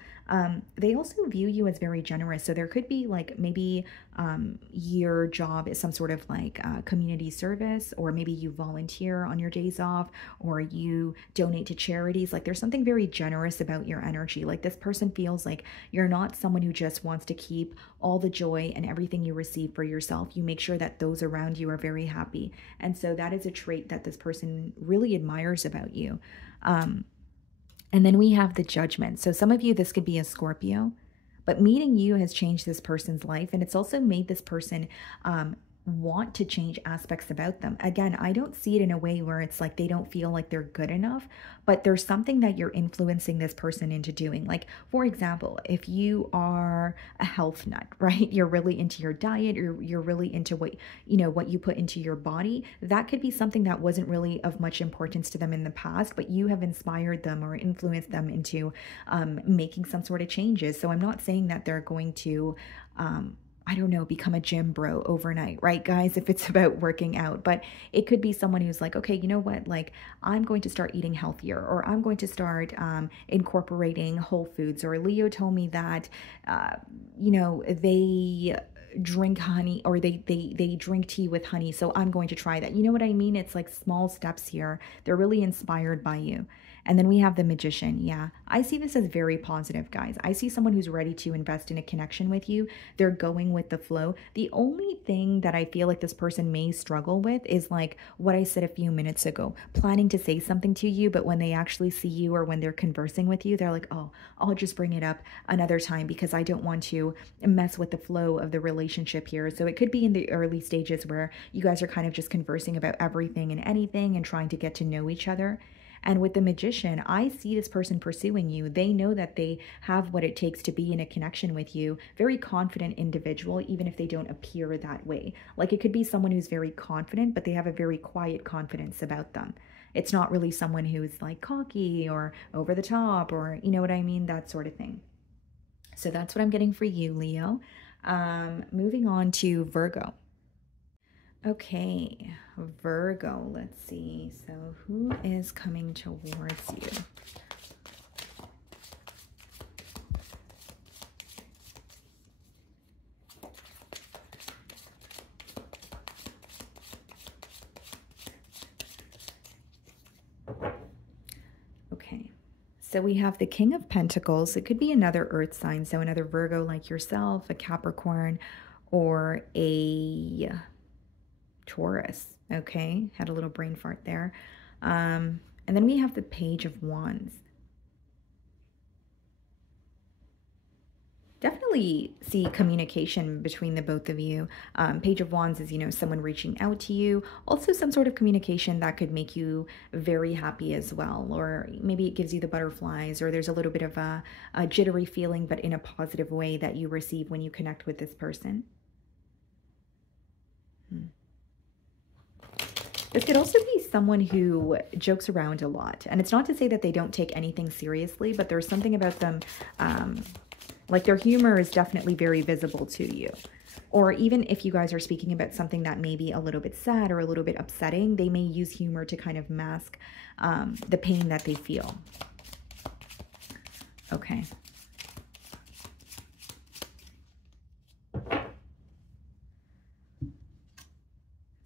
They also view you as very generous. So there could be like maybe your job is some sort of like community service, or maybe you volunteer on your days off, or you donate to charities. Like there's something very generous about your energy. Like this person feels like you're not someone who just wants to keep all the joy and everything you receive for yourself. You make sure that those around you are very happy. And so that is a trait that this person really admires about you. And then we have the Judgment. So some of you, this could be a Scorpio, but meeting you has changed this person's life. And it's also made this person want to change aspects about them. Again, I don't see it in a way where it's like they don't feel like they're good enough, but there's something that you're influencing this person into doing. Like, for example, if you are a health nut, right? You're really into your diet, or you're really into what you put into your body. That could be something that wasn't really of much importance to them in the past, but you have inspired them or influenced them into making some sort of changes. So I'm not saying that they're going to I don't know, become a gym bro overnight, right, guys, if it's about working out. But it could be someone who's like, okay, you know what, like I'm going to start eating healthier, or I'm going to start incorporating whole foods, or Leo told me that, they drink honey, or they drink tea with honey, so I'm going to try that. You know what I mean? It's like small steps here. They're really inspired by you. And then we have the Magician. Yeah, I see this as very positive, guys. I see someone who's ready to invest in a connection with you. They're going with the flow. The only thing that I feel like this person may struggle with is like what I said a few minutes ago, planning to say something to you, but when they actually see you or when they're conversing with you, they're like, oh, I'll just bring it up another time because I don't want to mess with the flow of the relationship here. So it could be in the early stages where you guys are kind of just conversing about everything and anything and trying to get to know each other. And with the Magician, I see this person pursuing you. They know that they have what it takes to be in a connection with you. Very confident individual, even if they don't appear that way. Like it could be someone who's very confident, but they have a very quiet confidence about them. It's not really someone who's like cocky or over the top, or you know what I mean? That sort of thing. So that's what I'm getting for you, Leo. Moving on to Virgo. Okay, Virgo, let's see. So who is coming towards you? Okay, so we have the King of Pentacles. It could be another earth sign, so another Virgo like yourself, a Capricorn, or a Taurus. Okay, had a little brain fart there. And then we have the Page of Wands. Definitely see communication between the both of you. Page of Wands is, someone reaching out to you. Also some sort of communication that could make you very happy as well. Or maybe it gives you the butterflies, or there's a little bit of a jittery feeling, but in a positive way that you receive when you connect with this person. This could also be someone who jokes around a lot. And it's not to say that they don't take anything seriously, but there's something about them, like their humor is definitely very visible to you. Or even if you guys are speaking about something that may be a little bit sad or a little bit upsetting, they may use humor to kind of mask the pain that they feel. Okay.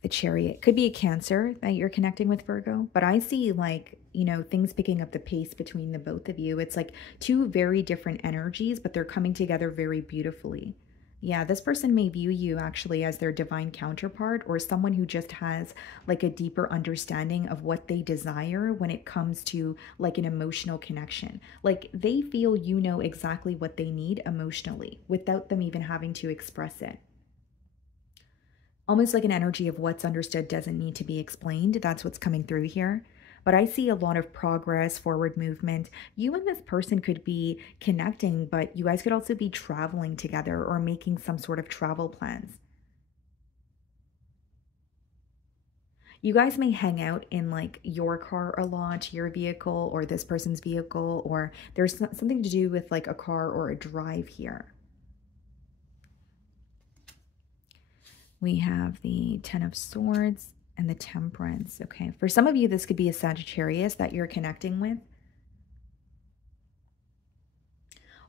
The Chariot could be a Cancer that you're connecting with, Virgo, but I see like, things picking up the pace between the both of you. It's like two very different energies, but they're coming together very beautifully. Yeah, this person may view you actually as their divine counterpart, or someone who just has like a deeper understanding of what they desire when it comes to like an emotional connection. Like they feel you know exactly what they need emotionally without them even having to express it. Almost like an energy of what's understood doesn't need to be explained. That's what's coming through here. But I see a lot of progress, forward movement. You and this person could be connecting, but you guys could also be traveling together or making some sort of travel plans. You guys may hang out in like your car a lot, your vehicle, or this person's vehicle, or there's something to do with like a car or a drive here. We have the Ten of Swords and the Temperance. Okay, for some of you, this could be a Sagittarius that you're connecting with.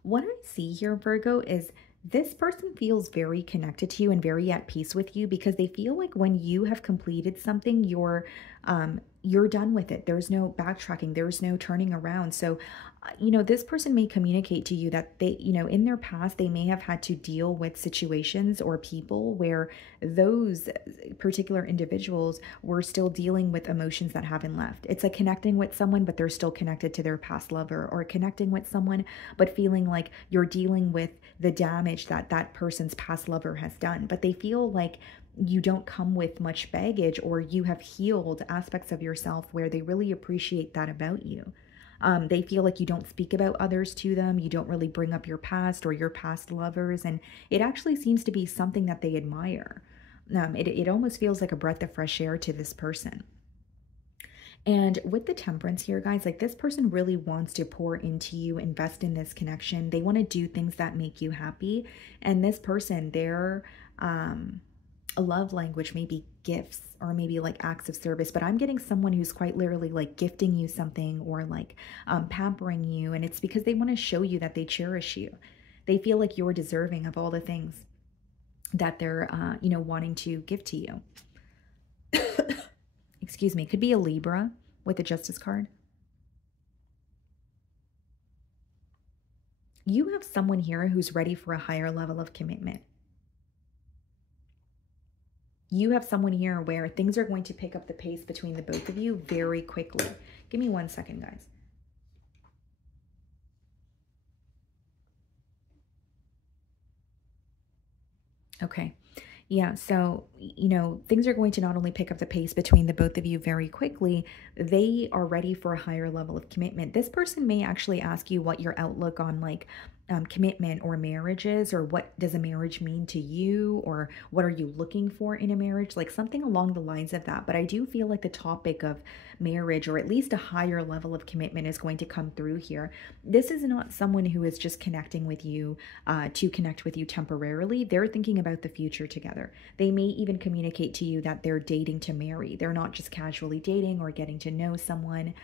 What I see here, Virgo, is this person feels very connected to you and very at peace with you because they feel like when you have completed something, you're done with it. There's no backtracking. There's no turning around. So, this person may communicate to you that they, in their past, they may have had to deal with situations or people where those particular individuals were still dealing with emotions that haven't left. It's like connecting with someone, but they're still connected to their past lover, or connecting with someone, but feeling like you're dealing with the damage that that person's past lover has done. But they feel like you don't come with much baggage, or you have healed aspects of yourself where they really appreciate that about you. They feel like you don't speak about others to them. You don't really bring up your past or your past lovers. And it actually seems to be something that they admire. It almost feels like a breath of fresh air to this person. And with the Temperance here, guys, like this person really wants to pour into you, invest in this connection. They want to do things that make you happy. And this person, their a love language, maybe gifts or maybe like acts of service, but I'm getting someone who's quite literally like gifting you something or like pampering you. And it's because they want to show you that they cherish you. They feel like you're deserving of all the things that they're, wanting to give to you. Excuse me. Could be a Libra with the Justice card. You have someone here who's ready for a higher level of commitment. You have someone here where things are going to pick up the pace between the both of you very quickly. Give me 1 second, guys. Okay. Yeah, so, things are going to not only pick up the pace between the both of you very quickly, they are ready for a higher level of commitment. This person may actually ask you what your outlook on like commitment or marriage is, or what does a marriage mean to you, or what are you looking for in a marriage, like something along the lines of that. But I do feel like the topic of marriage, or at least a higher level of commitment, is going to come through here. This is not someone who is just connecting with you to connect with you temporarily. They're thinking about the future together. They may even communicate to you that they're dating to marry. They're not just casually dating or getting to know someone.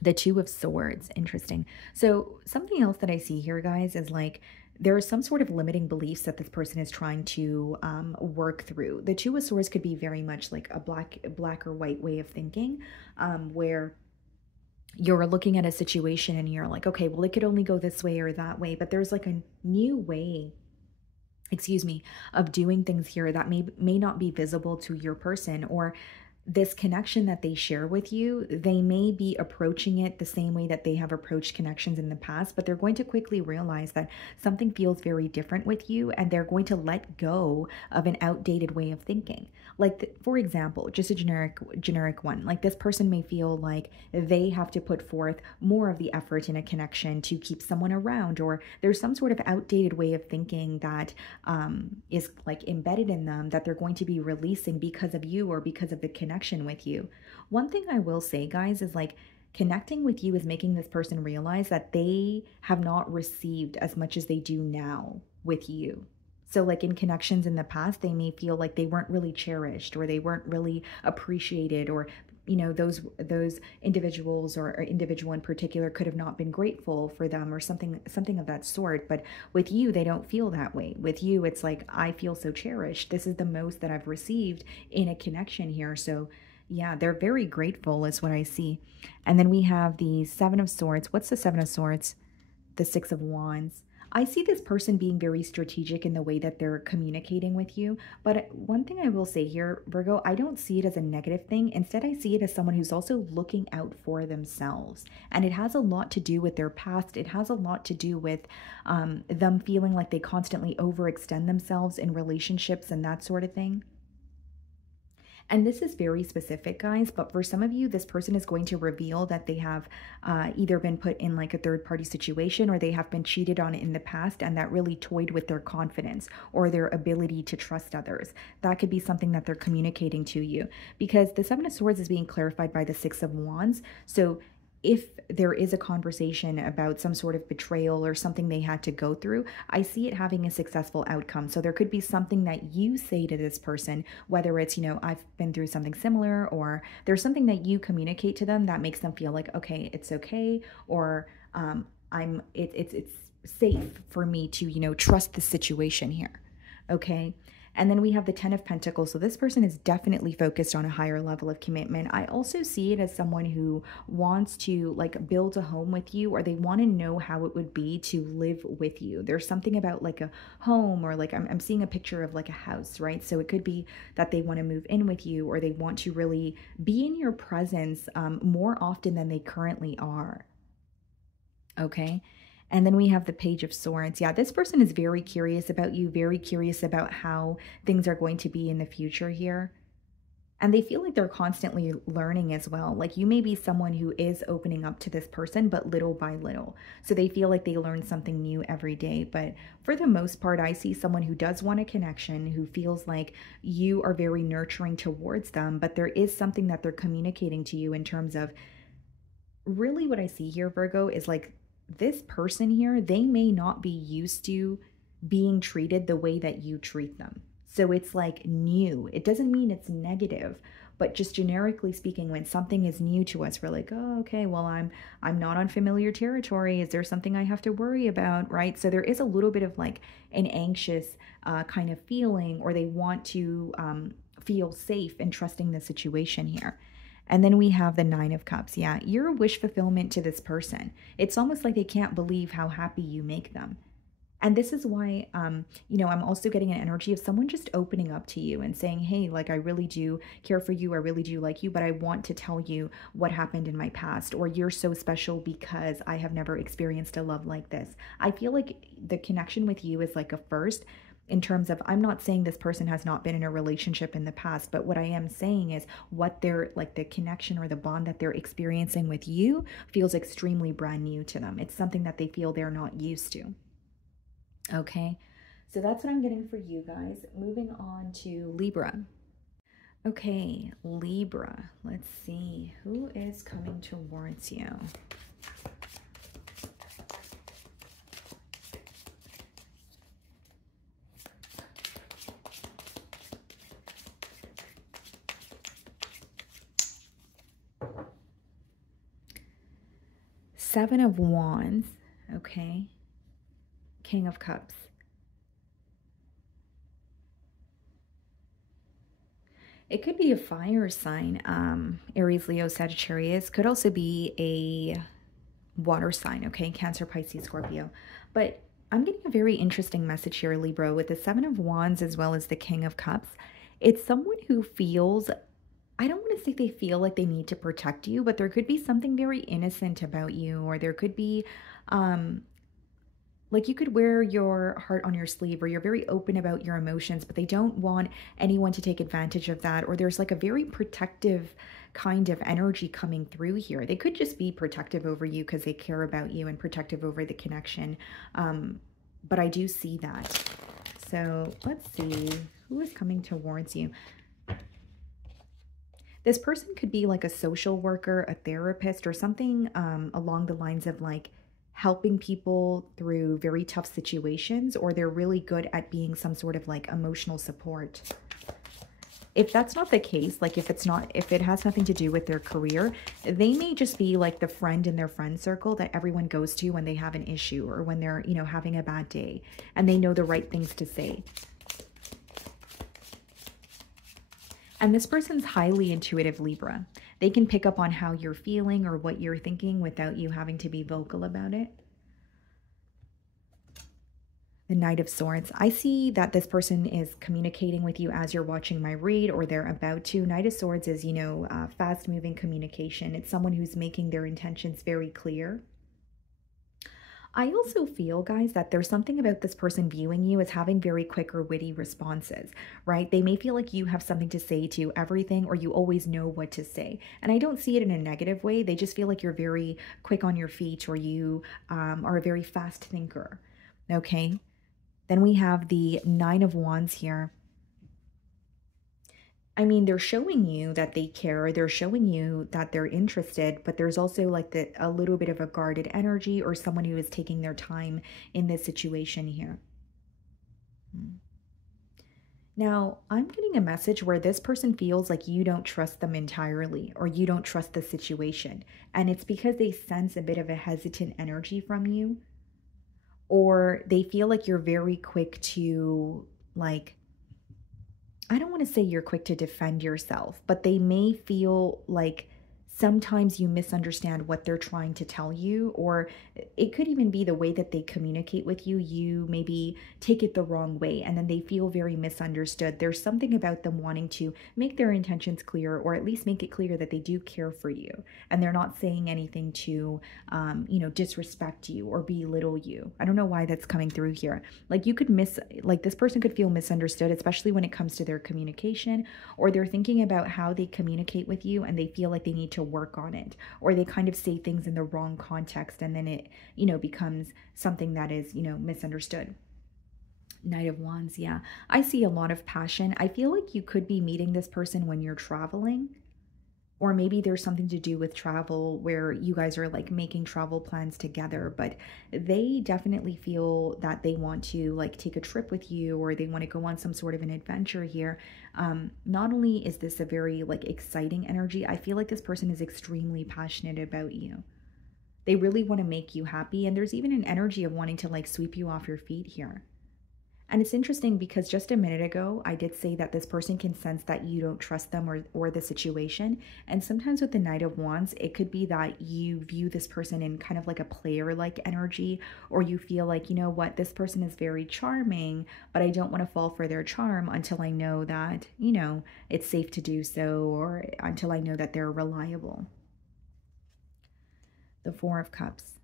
The Two of Swords, interesting. So something else that I see here, guys, is like there are some sort of limiting beliefs that this person is trying to work through. The Two of Swords could be very much like a black or white way of thinking, where you're looking at a situation and you're like, okay, well, it could only go this way or that way, but there's like a new way, excuse me, of doing things here that may not be visible to your person, or this connection that they share with you, they may be approaching it the same way that they have approached connections in the past, but they're going to quickly realize that something feels very different with you, and they're going to let go of an outdated way of thinking. Like, for example, just a generic one, like this person may feel like they have to put forth more of the effort in a connection to keep someone around, or there's some sort of outdated way of thinking that is like embedded in them that they're going to be releasing because of you, or because of the connection with you. One thing I will say, guys, is like connecting with you is making this person realize that they have not received as much as they do now with you. So like in connections in the past, they may feel like they weren't really cherished, or they weren't really appreciated, or those individuals or individual in particular could have not been grateful for them, or something of that sort. But with you, they don't feel that way. With you, it's like, I feel so cherished. This is the most that I've received in a connection here. So yeah, they're very grateful is what I see. And then we have the Seven of Swords. What's the Seven of Swords? The Six of Wands. I see this person being very strategic in the way that they're communicating with you. But one thing I will say here, Virgo, I don't see it as a negative thing. Instead, I see it as someone who's also looking out for themselves. And it has a lot to do with their past. It has a lot to do with them feeling like they constantly overextend themselves in relationships and that sort of thing. And this is very specific, guys, but for some of you, this person is going to reveal that they have either been put in like a third-party situation, or they have been cheated on in the past, and that really toyed with their confidence or their ability to trust others. That could be something that they're communicating to you, because the Seven of Swords is being clarified by the Six of Wands. So if there is a conversation about some sort of betrayal or something they had to go through, I see it having a successful outcome. So there could be something that you say to this person, whether it's, you know, I've been through something similar, or there's something that you communicate to them that makes them feel like, it's okay, or it's safe for me to, you know, trust the situation here. Okay. And then we have the Ten of Pentacles. So this person is definitely focused on a higher level of commitment. I also see it as someone who wants to like build a home with you, or they want to know how it would be to live with you. There's something about like a home, or like I'm seeing a picture of like a house, right? So it could be that they want to move in with you, or they want to really be in your presence more often than they currently are. Okay. And then we have the Page of Swords. Yeah, this person is very curious about you, very curious about how things are going to be in the future here. And they feel like they're constantly learning as well. Like you may be someone who is opening up to this person, but little by little. So they feel like they learn something new every day. But for the most part, I see someone who does want a connection, who feels like you are very nurturing towards them. But there is something that they're communicating to you in terms of, really what I see here, Virgo, is like, this person here, they may not be used to being treated the way that you treat them. So it's like new. It doesn't mean it's negative, but just generically speaking, when something is new to us, we're like, oh, okay, well, I'm not on familiar territory. Is there something I have to worry about, right? So there is a little bit of like an anxious kind of feeling, or they want to feel safe and trusting the situation here. And then we have the Nine of Cups. Yeah, you're a wish fulfillment to this person. It's almost like they can't believe how happy you make them. And this is why, you know, I'm also getting an energy of someone just opening up to you and saying, hey, like, I really do care for you. I really do like you, but I want to tell you what happened in my past, or you're so special because I have never experienced a love like this. I feel like the connection with you is like a first, in terms of, I'm not saying this person has not been in a relationship in the past, but what I am saying is what they're like, the connection or the bond that they're experiencing with you feels extremely brand new to them. It's something that they feel they're not used to. Okay, so that's what I'm getting for you guys. Moving on to Libra. Okay, Libra, let's see who is coming towards you. Seven of Wands, okay. King of Cups. It could be a fire sign, Aries, Leo, Sagittarius. Could also be a water sign, okay, Cancer, Pisces, Scorpio. But I'm getting a very interesting message here, Libra, with the Seven of Wands as well as the King of Cups. It's someone who feels, I don't want to say they feel like they need to protect you, but there could be something very innocent about you, or there could be, like you could wear your heart on your sleeve, or you're very open about your emotions, but they don't want anyone to take advantage of that. Or there's like a very protective kind of energy coming through here. They could just be protective over you because they care about you, and protective over the connection. But I do see that. So let's see who is coming towards you. This person could be like a social worker, a therapist, or something along the lines of like helping people through very tough situations, or they're really good at being some sort of like emotional support. If that's not the case, like if it has nothing to do with their career, they may just be like the friend in their friend circle that everyone goes to when they have an issue, or when they're, you know, having a bad day, and they know the right things to say. And this person's highly intuitive, Libra. They can pick up on how you're feeling or what you're thinking without you having to be vocal about it. The Knight of Swords. I see that this person is communicating with you as you're watching my read, or they're about to. Knight of Swords is, you know, fast-moving communication. It's someone who's making their intentions very clear. I also feel, guys, that there's something about this person viewing you as having very quick or witty responses, right? They may feel like you have something to say to everything, or you always know what to say. And I don't see it in a negative way. They just feel like you're very quick on your feet, or you are a very fast thinker, okay? Then we have the Nine of Wands here. I mean, they're showing you that they care. They're showing you that they're interested, but there's also like a little bit of a guarded energy, or someone who is taking their time in this situation here. Now, I'm getting a message where this person feels like you don't trust them entirely, or you don't trust the situation. And it's because they sense a bit of a hesitant energy from you, or they feel like you're very quick to, like, I don't want to say you're quick to defend yourself, but they may feel like sometimes you misunderstand what they're trying to tell you, or it could even be the way that they communicate with you. You maybe take it the wrong way, and then they feel very misunderstood. There's something about them wanting to make their intentions clear, or at least make it clear that they do care for you, and they're not saying anything to, you know, disrespect you or belittle you. I don't know why that's coming through here. Like, you could like this person could feel misunderstood, especially when it comes to their communication, or they're thinking about how they communicate with you, and they feel like they need to work on it, or they kind of say things in the wrong context, and then it, you know, becomes something that is, you know, misunderstood. Knight of Wands. Yeah, I see a lot of passion. I feel like you could be meeting this person when you're traveling, or maybe there's something to do with travel where you guys are like making travel plans together, but they definitely feel that they want to like take a trip with you, or they want to go on some sort of an adventure here. Not only is this a very like exciting energy, I feel like this person is extremely passionate about you. They really want to make you happy, and there's even an energy of wanting to like sweep you off your feet here. And it's interesting because just a minute ago, I did say that this person can sense that you don't trust them, or the situation. And sometimes with the Knight of Wands, it could be that you view this person in kind of like a player-like energy, or you feel like, you know what, this person is very charming, but I don't want to fall for their charm until I know that, you know, it's safe to do so, or until I know that they're reliable. The Four of Cups.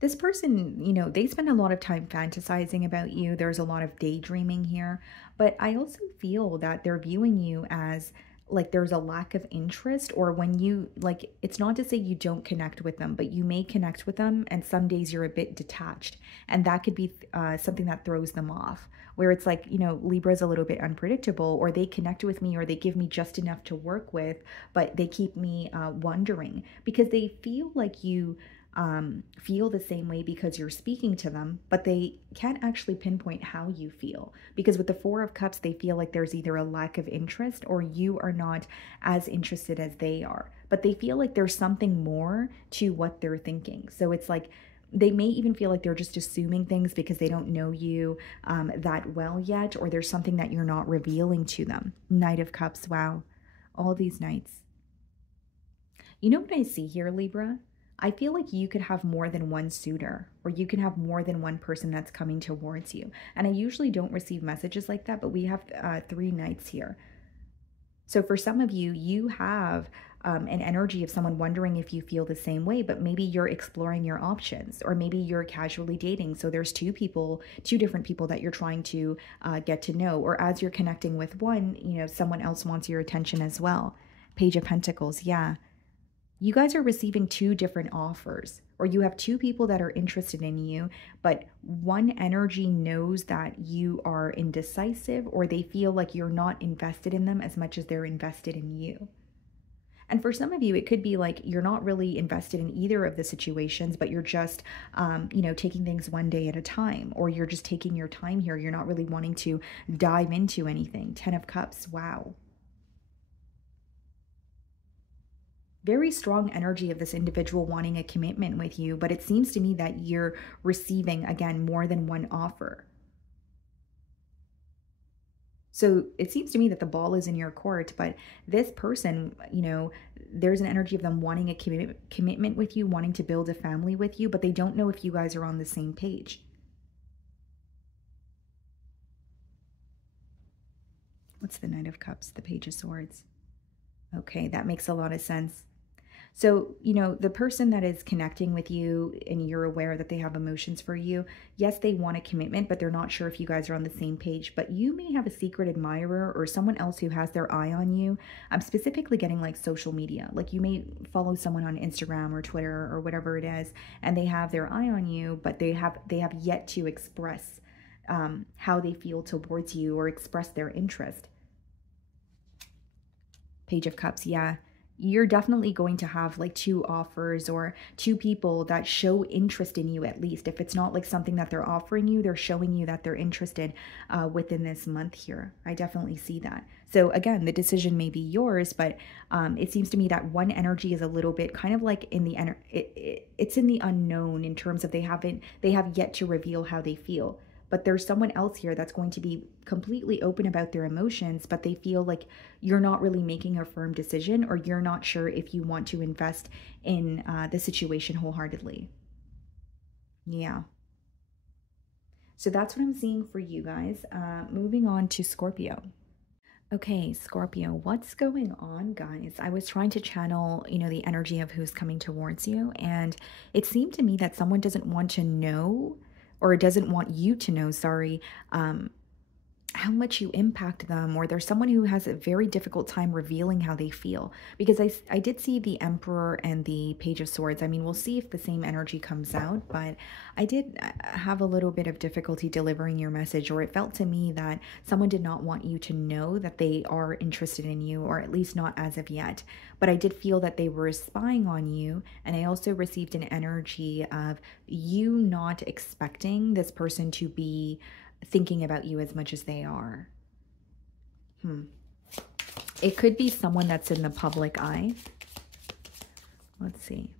This person, you know, they spend a lot of time fantasizing about you. There's a lot of daydreaming here, but I also feel that they're viewing you as like there's a lack of interest, or when you like, it's not to say you don't connect with them, but you may connect with them and some days you're a bit detached, and that could be something that throws them off, where it's like, you know, Libra's a little bit unpredictable, or they connect with me, or they give me just enough to work with, but they keep me wondering because they feel like you feel the same way because you're speaking to them, but they can't actually pinpoint how you feel, because with the Four of Cups, they feel like there's either a lack of interest, or you are not as interested as they are, but they feel like there's something more to what they're thinking. So it's like they may even feel like they're just assuming things because they don't know you that well yet, or there's something that you're not revealing to them. Knight of Cups. Wow, all these knights. You know what I see here, Libra? I feel like you could have more than one suitor, or you can have more than one person that's coming towards you. And I usually don't receive messages like that, but we have 3 knights here. So for some of you, you have an energy of someone wondering if you feel the same way, but maybe you're exploring your options, or maybe you're casually dating. So there's 2 different people that you're trying to get to know, or as you're connecting with one, you know, someone else wants your attention as well. Page of Pentacles. Yeah. You guys are receiving 2 different offers, or you have 2 people that are interested in you, but one energy knows that you are indecisive, or they feel like you're not invested in them as much as they're invested in you. And for some of you, it could be like you're not really invested in either of the situations, but you're just, you know, taking things one day at a time, or you're just taking your time here. You're not really wanting to dive into anything. 10 of Cups. Wow. Very strong energy of this individual wanting a commitment with you, but it seems to me that you're receiving, again, more than one offer. So it seems to me that the ball is in your court, but this person, there's an energy of them wanting a commitment with you, wanting to build a family with you, but they don't know if you guys are on the same page. What's the Knight of Cups? The Page of Swords. Okay, that makes a lot of sense. So, the person that is connecting with you and you're aware that they have emotions for you, yes, they want a commitment, but they're not sure if you guys are on the same page. But you may have a secret admirer or someone else who has their eye on you. I'm specifically getting like social media. Like you may follow someone on Instagram or Twitter or whatever it is, and they have their eye on you, but they have yet to express how they feel towards you or express their interest. Page of Cups, yeah. You're definitely going to have like two offers or two people that show interest in you, at least. If it's not like something that they're offering you, they're showing you that they're interested within this month here. I definitely see that. So again, the decision may be yours, but it seems to me that one energy is a little bit kind of like in the it's in the unknown in terms of they have yet to reveal how they feel. But there's someone else here that's going to be completely open about their emotions, but they feel like you're not really making a firm decision, or you're not sure if you want to invest in the situation wholeheartedly. Yeah. So that's what I'm seeing for you guys. Moving on to Scorpio. Okay, Scorpio, what's going on, guys? I was trying to channel, the energy of who's coming towards you, and it seemed to me that someone doesn't want to know, or doesn't want you to know, sorry, how much you impact them, or there's someone who has a very difficult time revealing how they feel. Because I did see the Emperor and the Page of Swords. I mean, we'll see if the same energy comes out, but I did have a little bit of difficulty delivering your message, or it felt to me that someone did not want you to know that they are interested in you, or at least not as of yet. But I did feel that they were spying on you, and I also received an energy of you not expecting this person to be thinking about you as much as they are. It could be someone that's in the public eye. Let's see.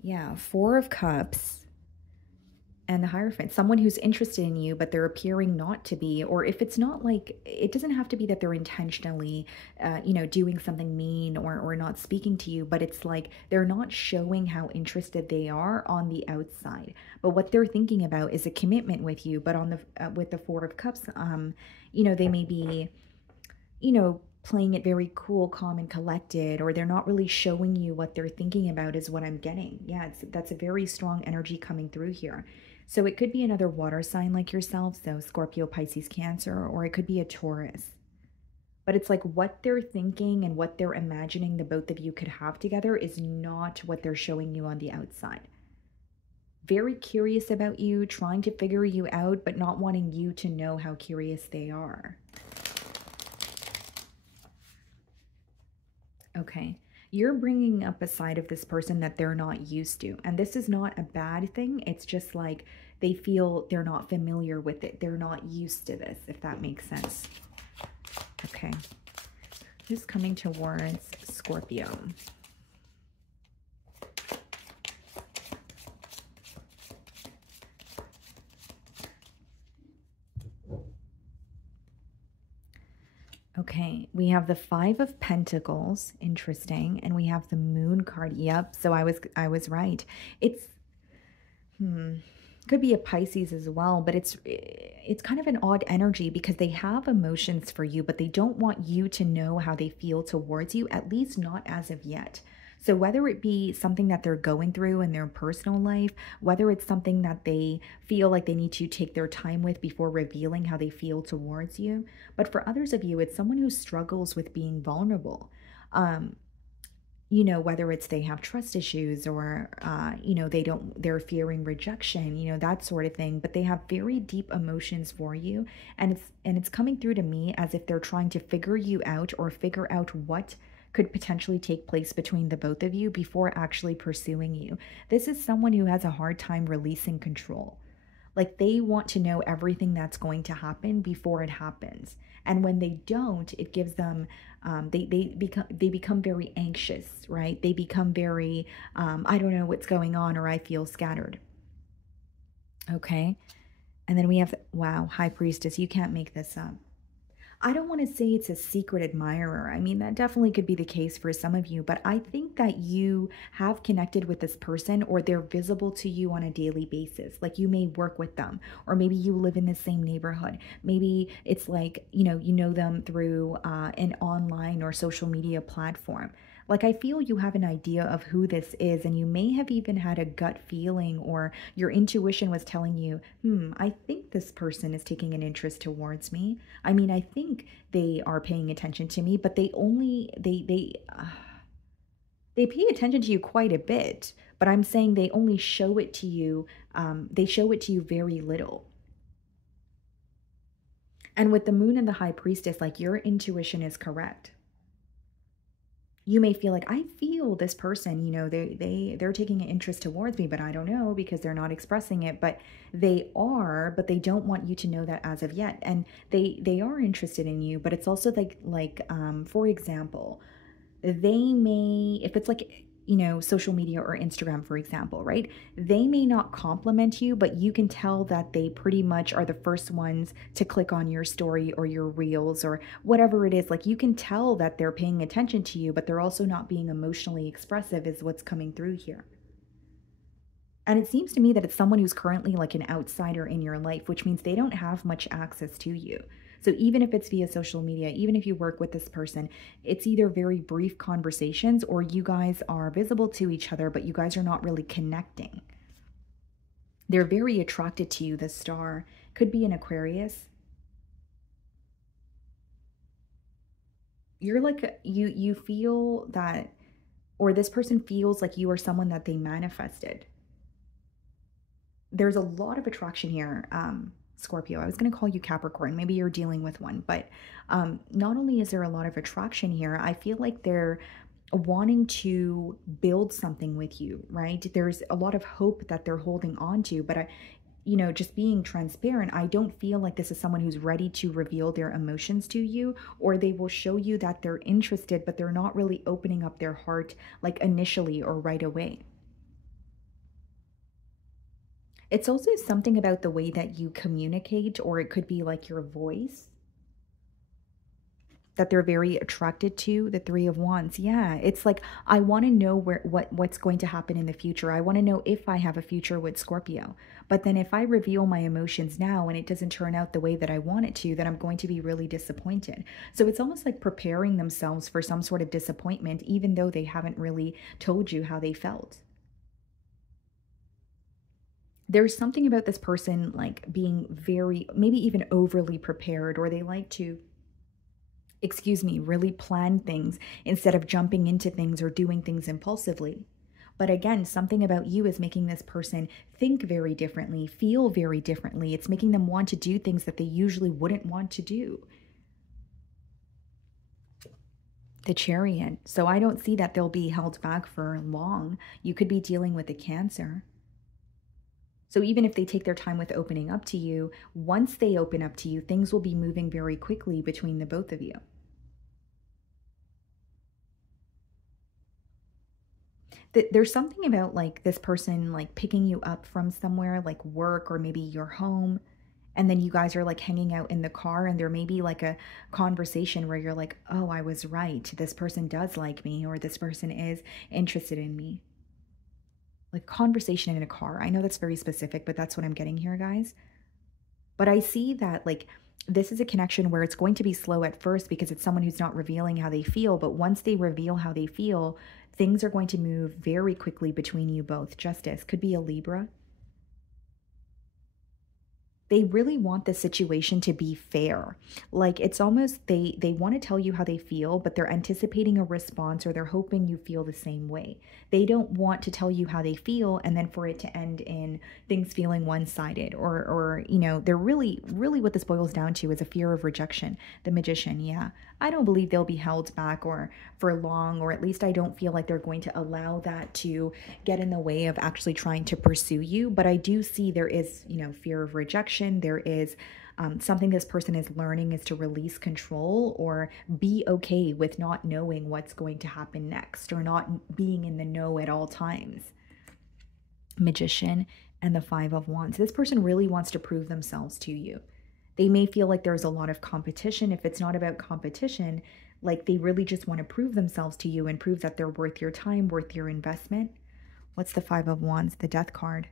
Yeah, Four of Cups and the Hierophant. Someone who's interested in you, but they're appearing not to be. Or if it's not like, it doesn't have to be that they're intentionally, doing something mean or not speaking to you, but it's like they're not showing how interested they are on the outside. But what they're thinking about is a commitment with you. But on the with the Four of Cups, they may be, playing it very cool, calm, and collected, or they're not really showing you what they're thinking about, is what I'm getting. Yeah, that's a very strong energy coming through here. So it could be another water sign like yourself, so Scorpio, Pisces, Cancer, or it could be a Taurus. But it's like what they're thinking and what they're imagining the both of you could have together is not what they're showing you on the outside. Very curious about you, trying to figure you out, but not wanting you to know how curious they are. Okay, you're bringing up a side of this person that they're not used to. And this is not a bad thing. It's just like they feel they're not familiar with it. They're not used to this, if that makes sense. Okay, who's coming towards Scorpio? Okay, we have the Five of Pentacles, interesting, and we have the Moon card. Yep, so I was right. It's could be a Pisces as well, but it's kind of an odd energy because they have emotions for you, but they don't want you to know how they feel towards you, at least not as of yet. So whether it be something that they're going through in their personal life, whether it's something that they feel like they need to take their time with before revealing how they feel towards you. But for others of you, it's someone who struggles with being vulnerable. Whether it's they have trust issues or, they're fearing rejection, that sort of thing, but they have very deep emotions for you. And it's coming through to me as if they're trying to figure you out or figure out what could potentially take place between the both of you before actually pursuing you. This is someone who has a hard time releasing control. Like they want to know everything that's going to happen before it happens. And when they don't, it gives them, they become very anxious, right? They become very, I don't know what's going on, or I feel scattered. Okay. And then we have, wow, High Priestess, you can't make this up. I don't want to say it's a secret admirer. I mean, that definitely could be the case for some of you, but I think that you have connected with this person, or they're visible to you on a daily basis. Like you may work with them, or maybe you live in the same neighborhood. Maybe it's like, you know them through an online or social media platform. Like, I feel you have an idea of who this is, and you may have even had a gut feeling, or your intuition was telling you, I think this person is taking an interest towards me. I mean, I think they are paying attention to me, but they pay attention to you quite a bit. But I'm saying they only show it to you. They show it to you very little. And with the moon and the high priestess, like, your intuition is correct. You may feel like, I feel this person, they're taking an interest towards me, but I don't know because they're not expressing it. But they are, but they don't want you to know that as of yet. And they are interested in you, but it's also like for example, they may, if it's like, social media or Instagram, for example, right? They may not compliment you, but you can tell that they pretty much are the first ones to click on your story or your reels or whatever it is. Like, you can tell that they're paying attention to you, but they're also not being emotionally expressive, is what's coming through here. And it seems to me that it's someone who's currently like an outsider in your life, which means they don't have much access to you. So even if it's via social media, even if you work with this person, it's either very brief conversations, or you guys are visible to each other, but you guys are not really connecting. They're very attracted to you, the star. Could be an Aquarius. You're like, you feel that, or this person feels like you are someone that they manifested. There's a lot of attraction here. Scorpio. I was going to call you Capricorn. Maybe you're dealing with one, but not only is there a lot of attraction here, I feel like they're wanting to build something with you, right? There's a lot of hope that they're holding on to, but just being transparent, I don't feel like this is someone who's ready to reveal their emotions to you, or they will show you that they're interested, but they're not really opening up their heart like initially or right away. It's also something about the way that you communicate, or it could be like your voice, that they're very attracted to. The Three of Wands. Yeah, it's like, I want to know what's going to happen in the future. I want to know if I have a future with Scorpio. But then if I reveal my emotions now and it doesn't turn out the way that I want it to, then I'm going to be really disappointed. So it's almost like preparing themselves for some sort of disappointment, even though they haven't really told you how they felt. There's something about this person like being very, maybe even overly prepared, or they like to, really plan things instead of jumping into things or doing things impulsively. But again, something about you is making this person think very differently, feel very differently. It's making them want to do things that they usually wouldn't want to do. The Chariot. So I don't see that they'll be held back for long. You could be dealing with a Cancer. So even if they take their time with opening up to you, once they open up to you, things will be moving very quickly between the both of you. There's something about like this person like picking you up from somewhere, like work or maybe your home, and then you guys are like hanging out in the car, and there may be like a conversation where you're like, oh, I was right. This person does like me, or this person is interested in me. Like conversation in a car. I know that's very specific, but that's what I'm getting here, guys. But I see that like this is a connection where it's going to be slow at first because it's someone who's not revealing how they feel. But once they reveal how they feel, things are going to move very quickly between you both. Justice could be a Libra. They really want the situation to be fair. Like it's almost they want to tell you how they feel, but they're anticipating a response, or they're hoping you feel the same way. They don't want to tell you how they feel and then for it to end in things feeling one-sided, or they're really what this boils down to is a fear of rejection. The Magician. Yeah. I don't believe they'll be held back or for long, or at least I don't feel like they're going to allow that to get in the way of actually trying to pursue you. But I do see there is, fear of rejection. There is Something this person is learning is to release control or be okay with not knowing what's going to happen next or not being in the know at all times. Magician and the Five of Wands. This person really wants to prove themselves to you. They may feel like there's a lot of competition. If it's not about competition, like they really just want to prove themselves to you and prove that they're worth your time, worth your investment. What's the Five of Wands? The Death card.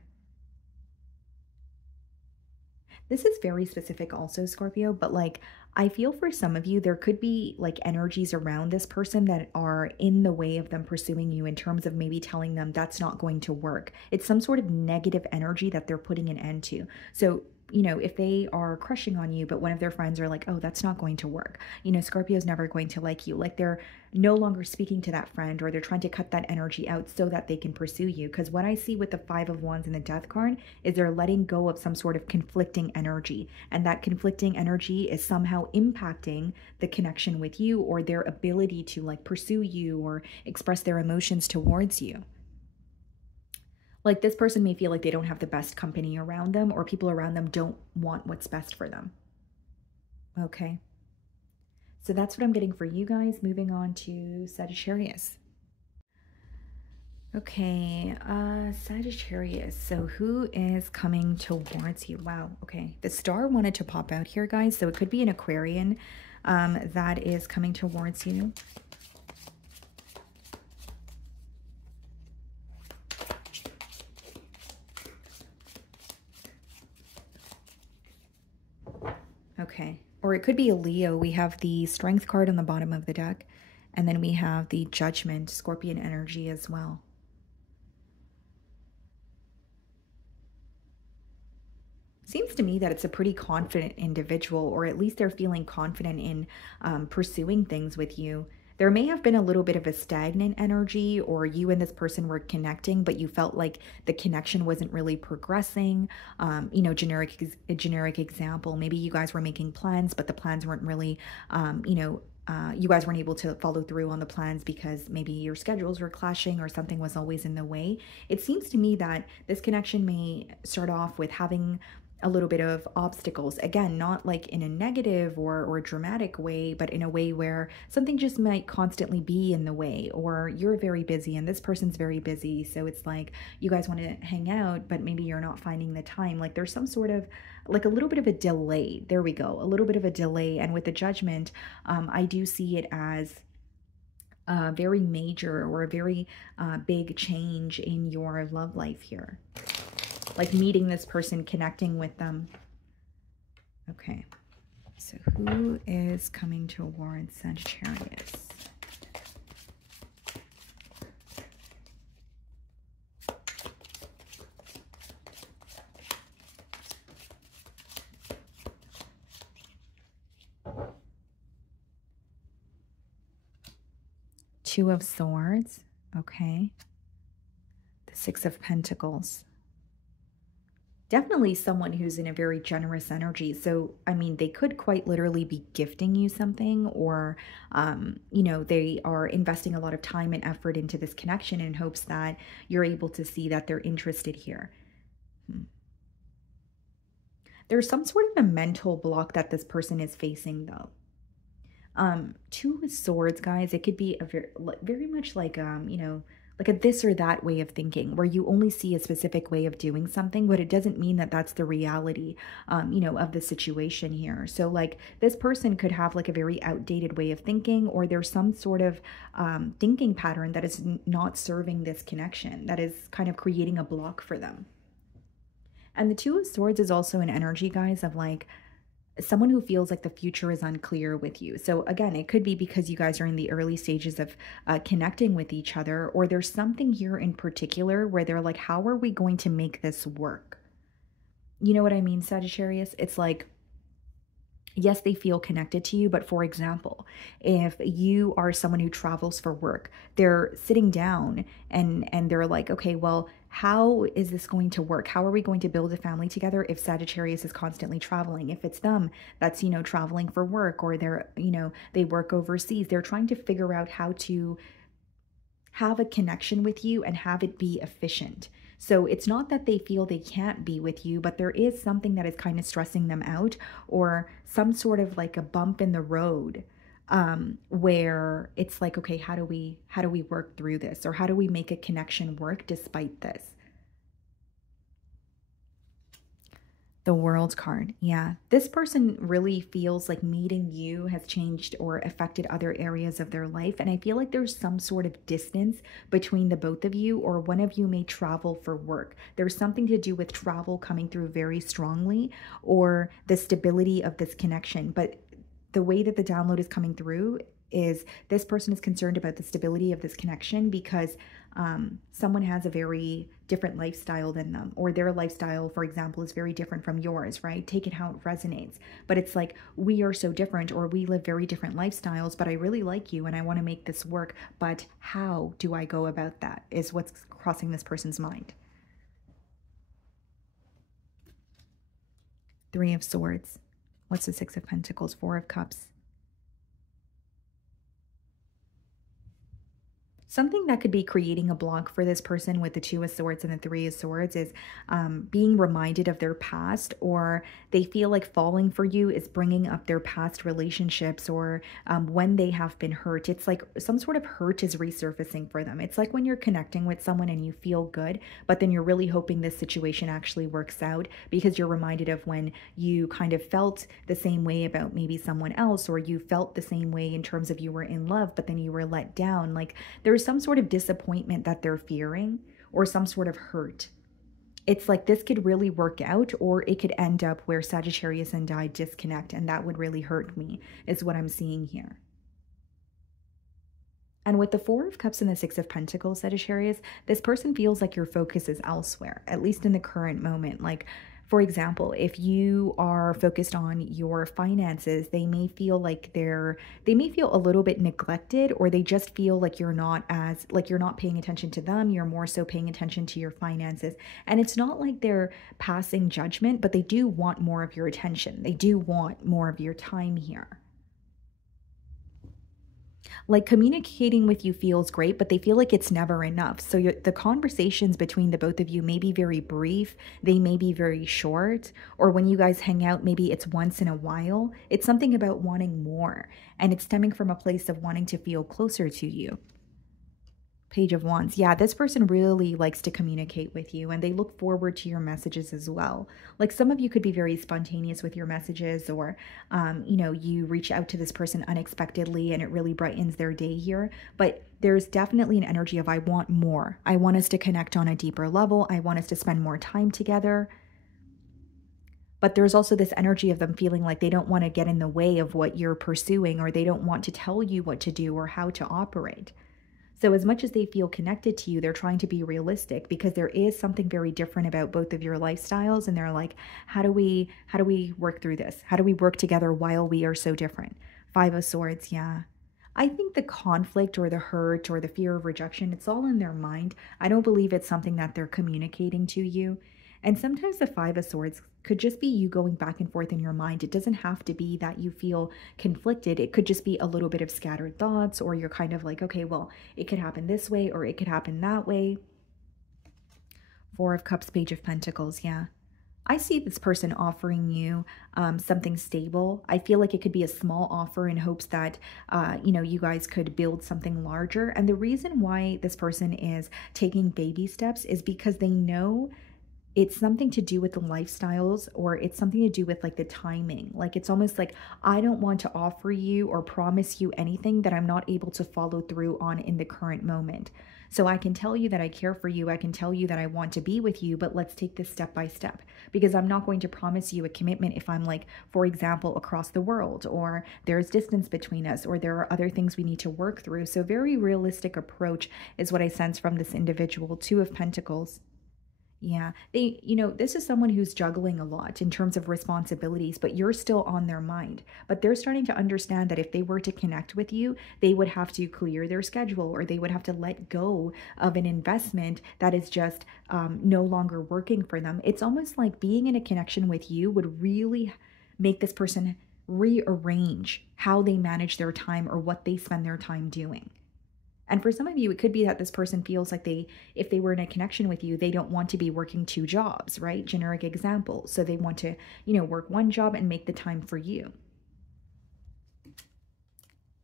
This is very specific also, Scorpio, but like I feel for some of you, there could be like energies around this person that are in the way of them pursuing you in terms of maybe telling them that's not going to work. It's some sort of negative energy that they're putting an end to. So, you know, if they are crushing on you, but one of their friends are like, oh, that's not going to work. You know, Scorpio's never going to like you. Like they're no longer speaking to that friend, or they're trying to cut that energy out so that they can pursue you. Because what I see with the Five of Wands and the Death card is they're letting go of some sort of conflicting energy. And that conflicting energy is somehow impacting the connection with you or their ability to like pursue you or express their emotions towards you. Like this person may feel like they don't have the best company around them, or people around them don't want what's best for them. Okay. So that's what I'm getting for you guys. Moving on to Sagittarius. Okay, Sagittarius. So who is coming towards you? Wow. Okay. The star wanted to pop out here, guys. So it could be an Aquarian that is coming towards you. Okay. Or it could be a Leo. We have the Strength card on the bottom of the deck. And then we have the Judgment, Scorpion energy as well. Seems to me that it's a pretty confident individual, or at least they're feeling confident in pursuing things with you. There may have been a little bit of a stagnant energy, or you and this person were connecting, but you felt like the connection wasn't really progressing. You know, generic example, maybe you guys were making plans, but the plans weren't really, you guys weren't able to follow through on the plans because maybe your schedules were clashing or something was always in the way. It seems to me that this connection may start off with having a little bit of obstacles. Again, not like in a negative or dramatic way, but in a way where something just might constantly be in the way, or you're very busy and this person's very busy. So it's like you guys want to hang out, but maybe you're not finding the time. Like there's some sort of like a little bit of a delay. There we go. A little bit of a delay. And with the Judgment, I do see it as a very major or a very big change in your love life here. Like meeting this person, connecting with them. Okay, so who is coming towards Sagittarius? Two of Swords, okay. The Six of Pentacles. Definitely someone who's in a very generous energy. So, I mean, they could quite literally be gifting you something, or, you know, they are investing a lot of time and effort into this connection in hopes that you're able to see that they're interested here. There's some sort of a mental block that this person is facing, though. Two of Swords, guys, it could be a very much like, you know, like a this or that way of thinking, where you only see a specific way of doing something, but it doesn't mean that that's the reality, you know, of the situation here. So like this person could have like a very outdated way of thinking, or there's some sort of thinking pattern that is not serving this connection, that is kind of creating a block for them. And the Two of Swords is also an energy, guys, of like someone who feels like the future is unclear with you. So again, it could be because you guys are in the early stages of connecting with each other, or there's something here in particular where they're like, how are we going to make this work? You know what I mean, Sagittarius? It's like, yes, they feel connected to you, but for example, if you are someone who travels for work, they're sitting down and they're like, okay, well, how is this going to work? How are we going to build a family together if Sagittarius is constantly traveling? If it's them that's, you know, traveling for work, or they're, you know, they work overseas, they're trying to figure out how to have a connection with you and have it be efficient. So it's not that they feel they can't be with you, but there is something that is kind of stressing them out, or some sort of like a bump in the road, where it's like, okay, how do we work through this, or how do we make a connection work despite this? The World card. Yeah. This person really feels like meeting you has changed or affected other areas of their life. And I feel like there's some sort of distance between the both of you, or one of you may travel for work. There's something to do with travel coming through very strongly, or the stability of this connection. But the way that the download is coming through is this person is concerned about the stability of this connection, because someone has a very different lifestyle than them, or their lifestyle, for example, is very different from yours, right? Take it how it resonates. But it's like, we are so different, or we live very different lifestyles, but I really like you and I want to make this work. But how do I go about that is what's crossing this person's mind. Three of Swords. What's the Six of Pentacles? Four of Cups. Something that could be creating a block for this person with the Two of Swords and the Three of Swords is being reminded of their past, or they feel like falling for you is bringing up their past relationships, or when they have been hurt. It's like some sort of hurt is resurfacing for them. It's like when you're connecting with someone and you feel good, but then you're really hoping this situation actually works out, because you're reminded of when you kind of felt the same way about maybe someone else, or you felt the same way in terms of you were in love, but then you were let down. Like, there's some sort of disappointment that they're fearing, or some sort of hurt. It's like this could really work out, or it could end up where Sagittarius and I disconnect, and that would really hurt me, is what I'm seeing here. And with the Four of Cups and the Six of Pentacles, Sagittarius, this person feels like your focus is elsewhere, at least in the current moment. Like, for example, if you are focused on your finances, they may feel like they may feel a little bit neglected, or they just feel like you're not paying attention to them. You're more so paying attention to your finances. And it's not like they're passing judgment, but they do want more of your attention. They do want more of your time here. Like, communicating with you feels great, but they feel like it's never enough. So the conversations between the both of you may be very brief, they may be very short, or when you guys hang out, maybe it's once in a while. It's something about wanting more, and it's stemming from a place of wanting to feel closer to you. Page of Wands. Yeah, this person really likes to communicate with you, and they look forward to your messages as well. Like, some of you could be very spontaneous with your messages, or, you reach out to this person unexpectedly and it really brightens their day here. But there's definitely an energy of, I want more. I want us to connect on a deeper level. I want us to spend more time together. But there's also this energy of them feeling like they don't want to get in the way of what you're pursuing, or they don't want to tell you what to do or how to operate. So as much as they feel connected to you, they're trying to be realistic, because there is something very different about both of your lifestyles. And they're like, how do we work through this? How do we work together while we are so different? Five of Swords. Yeah. I think the conflict, or the hurt, or the fear of rejection, it's all in their mind. I don't believe it's something that they're communicating to you. And sometimes the Five of Swords could just be you going back and forth in your mind. It doesn't have to be that you feel conflicted. It could just be a little bit of scattered thoughts, or you're kind of like, okay, well, it could happen this way, or it could happen that way. Four of Cups, Page of Pentacles. Yeah. I see this person offering you something stable. I feel like it could be a small offer in hopes that, you guys could build something larger. And the reason why this person is taking baby steps is because they know it's something to do with the lifestyles, or it's something to do with like the timing. Like, it's almost like, I don't want to offer you or promise you anything that I'm not able to follow through on in the current moment. So I can tell you that I care for you. I can tell you that I want to be with you, but let's take this step by step, because I'm not going to promise you a commitment if I'm, like, for example, across the world, or there's distance between us, or there are other things we need to work through. So very realistic approach is what I sense from this individual. Two of Pentacles. Yeah, this is someone who's juggling a lot in terms of responsibilities, but you're still on their mind. But they're starting to understand that if they were to connect with you, they would have to clear their schedule, or they would have to let go of an investment that is just no longer working for them. It's almost like being in a connection with you would really make this person rearrange how they manage their time, or what they spend their time doing. And for some of you, it could be that this person feels like if they were in a connection with you, they don't want to be working 2 jobs, right? Generic example. So they want to, work 1 job and make the time for you.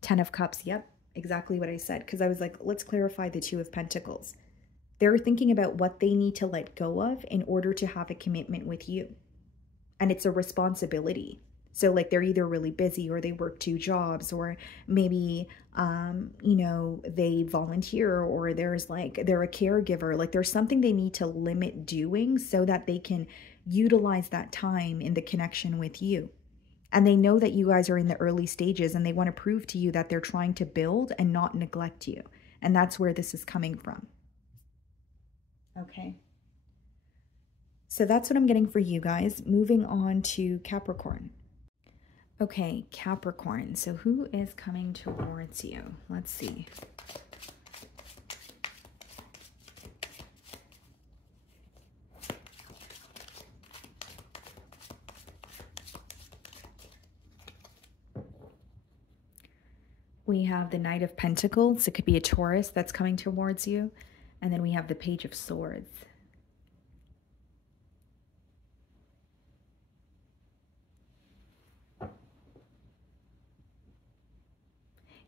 10 of Cups. Yep, exactly what I said. Because I was like, let's clarify the 2 of Pentacles. They're thinking about what they need to let go of in order to have a commitment with you. And it's a responsibility. So like they're either really busy or they work 2 jobs, or maybe, they volunteer, or they're a caregiver. Like there's something they need to limit doing so that they can utilize that time in the connection with you. And they know that you guys are in the early stages and they want to prove to you that they're trying to build and not neglect you. And that's where this is coming from. Okay. So that's what I'm getting for you guys. Moving on to Capricorn. Okay, Capricorn. So who is coming towards you? Let's see. We have the Knight of Pentacles. It could be a Taurus that's coming towards you. And then we have the Page of Swords.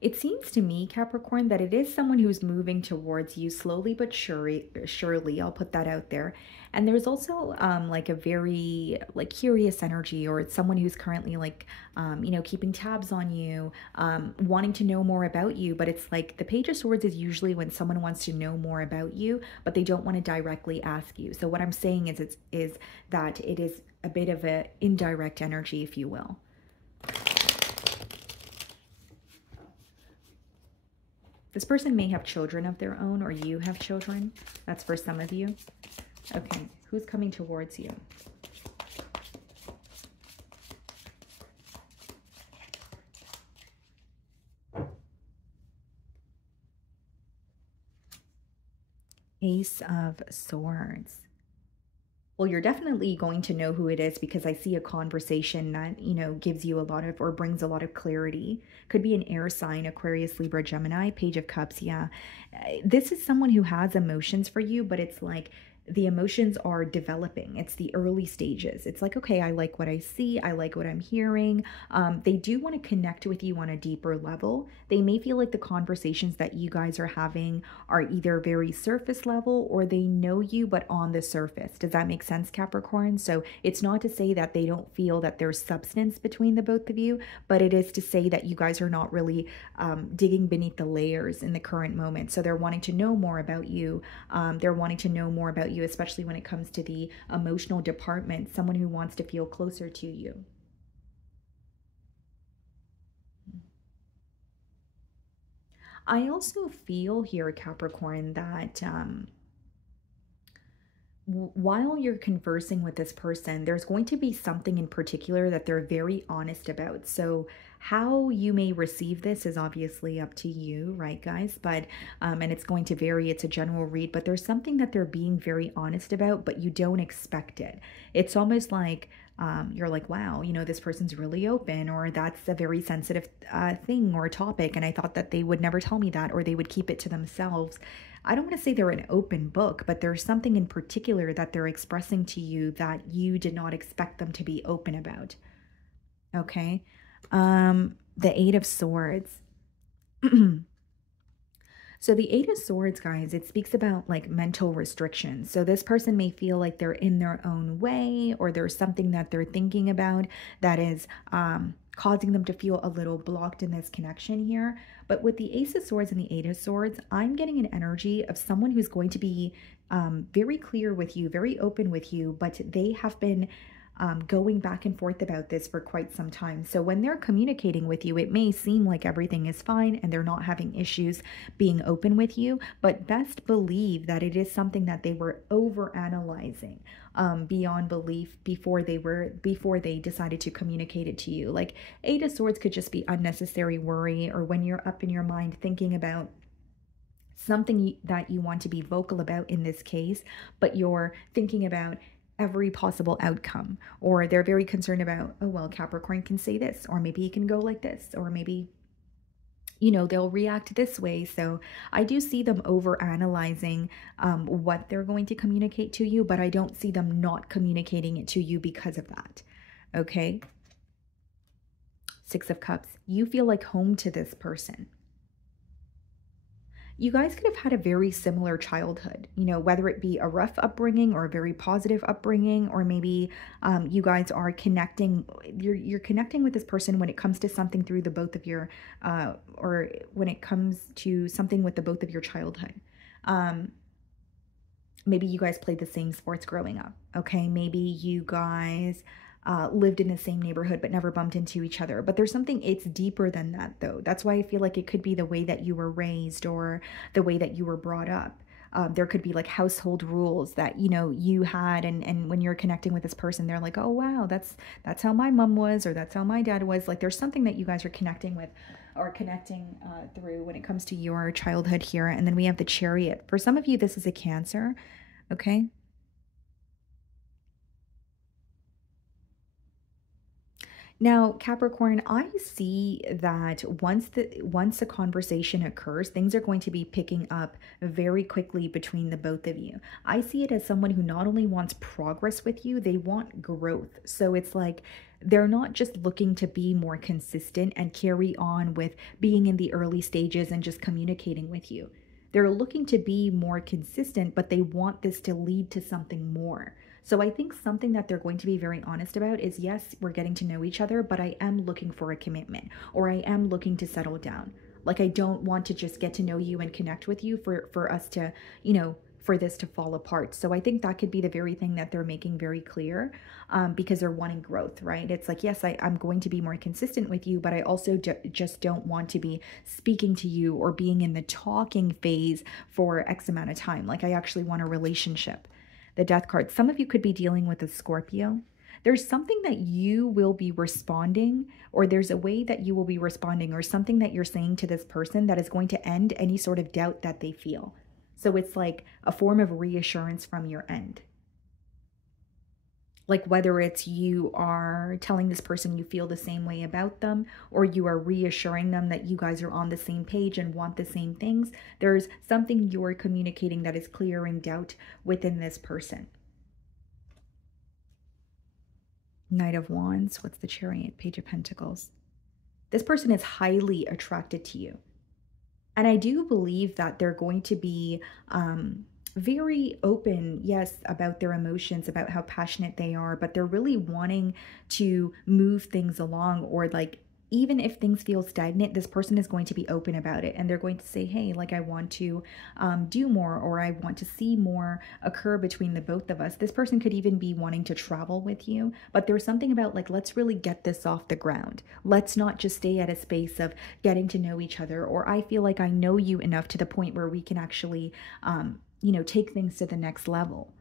It seems to me, Capricorn, that it is someone who's moving towards you slowly but surely. I'll put that out there. And there's also like a very curious energy, or it's someone who's currently keeping tabs on you, wanting to know more about you. But it's like the Page of Swords is usually when someone wants to know more about you, but they don't want to directly ask you. So what I'm saying is that it is a bit of an indirect energy, if you will. This person may have children of their own, or you have children. That's for some of you. Okay, who's coming towards you? Ace of Swords. Well, you're definitely going to know who it is, because I see a conversation that, gives you a lot of, or brings a lot of clarity. Could be an air sign, Aquarius, Libra, Gemini, Page of Cups. Yeah. This is someone who has emotions for you, but it's like the emotions are developing. It's the early stages. It's like, okay, I like what I see. I like what I'm hearing. They do want to connect with you on a deeper level. They may feel like the conversations that you guys are having are either very surface level, or they know you, but on the surface. Does that make sense, Capricorn? So it's not to say that they don't feel that there's substance between the both of you, but it is to say that you guys are not really digging beneath the layers in the current moment. So they're wanting to know more about you. They're wanting to know more about you, especially when it comes to the emotional department, someone who wants to feel closer to you. I also feel here, Capricorn, that while you're conversing with this person, there's going to be something in particular that they're very honest about. So how you may receive this is obviously up to you, right, guys? But, and it's going to vary. It's a general read, but there's something that they're being very honest about, but you don't expect it. It's almost like, you're like, wow, this person's really open, or that's a very sensitive thing or topic, and I thought that they would never tell me that, or they would keep it to themselves. I don't want to say they're an open book, but there's something in particular that they're expressing to you that you did not expect them to be open about. Okay. The Eight of Swords. So the Eight of Swords, guys, it speaks about like mental restrictions. So this person may feel like they're in their own way, or there's something that they're thinking about that is causing them to feel a little blocked in this connection here. But with the Ace of Swords and the Eight of Swords, I'm getting an energy of someone who's going to be very clear with you, very open with you, but they have been going back and forth about this for quite some time. So when they're communicating with you, it may seem like everything is fine and they're not having issues being open with you, but best believe that it is something that they were over analyzing beyond belief before they decided to communicate it to you. Like Eight of Swords could just be unnecessary worry, or when you're up in your mind thinking about something that you want to be vocal about in this case, but you're thinking about every possible outcome, or they're very concerned about, oh, well, Capricorn can say this, or maybe he can go like this, or maybe you know, they'll react this way. So I do see them over analyzing what they're going to communicate to you, but I don't see them not communicating it to you because of that. Okay. Six of Cups. You feel like home to this person. You guys could have had a very similar childhood, you know, whether it be a rough upbringing or a very positive upbringing, or maybe you guys are connecting, you're connecting with this person when it comes to something through the both of your, or when it comes to something with the both of your childhood. Maybe you guys played the same sports growing up, okay? Maybe you guys lived in the same neighborhood but never bumped into each other. But there's something, it's deeper than that though. That's why I feel like it could be the way that you were raised or the way that you were brought up. There could be like household rules that, you know, you had, and when you're connecting with this person, they're like, oh wow, that's how my mom was, or that's how my dad was. Like there's something that you guys are connecting with or connecting through when it comes to your childhood here. And then we have the Chariot. For some of you, this is a Cancer, okay? Now, Capricorn, I see that once the conversation occurs, things are going to be picking up very quickly between the both of you. I see it as someone who not only wants progress with you, they want growth. So it's like they're not just looking to be more consistent and carry on with being in the early stages and just communicating with you. They're looking to be more consistent, but they want this to lead to something more. So I think something that they're going to be very honest about is, yes, we're getting to know each other, but I am looking for a commitment, or I am looking to settle down. Like I don't want to just get to know you and connect with you for us to, you know, for this to fall apart. So I think that could be the very thing that they're making very clear, because they're wanting growth, right? It's like, yes, I'm going to be more consistent with you, but I also just don't want to be speaking to you or being in the talking phase for X amount of time. Like I actually want a relationship. The Death card. Some of you could be dealing with a Scorpio. There's something that you will be responding, or there's a way that you will be responding, or something that you're saying to this person that is going to end any sort of doubt that they feel. So it's like a form of reassurance from your end. Like whether it's you are telling this person you feel the same way about them, or you are reassuring them that you guys are on the same page and want the same things. There's something you're communicating that is clearing doubt within this person. Knight of Wands. What's the Chariot? Page of Pentacles. This person is highly attracted to you. And I do believe that they're going to be very open, yes, about their emotions, about how passionate they are, but they're really wanting to move things along, or like, even if things feel stagnant, this person is going to be open about it. And they're going to say, hey, like I want to do more, or I want to see more occur between the both of us. This person could even be wanting to travel with you. But there's something about like, let's really get this off the ground. Let's not just stay at a space of getting to know each other. Or I feel like I know you enough to the point where we can actually, you know, take things to the next level.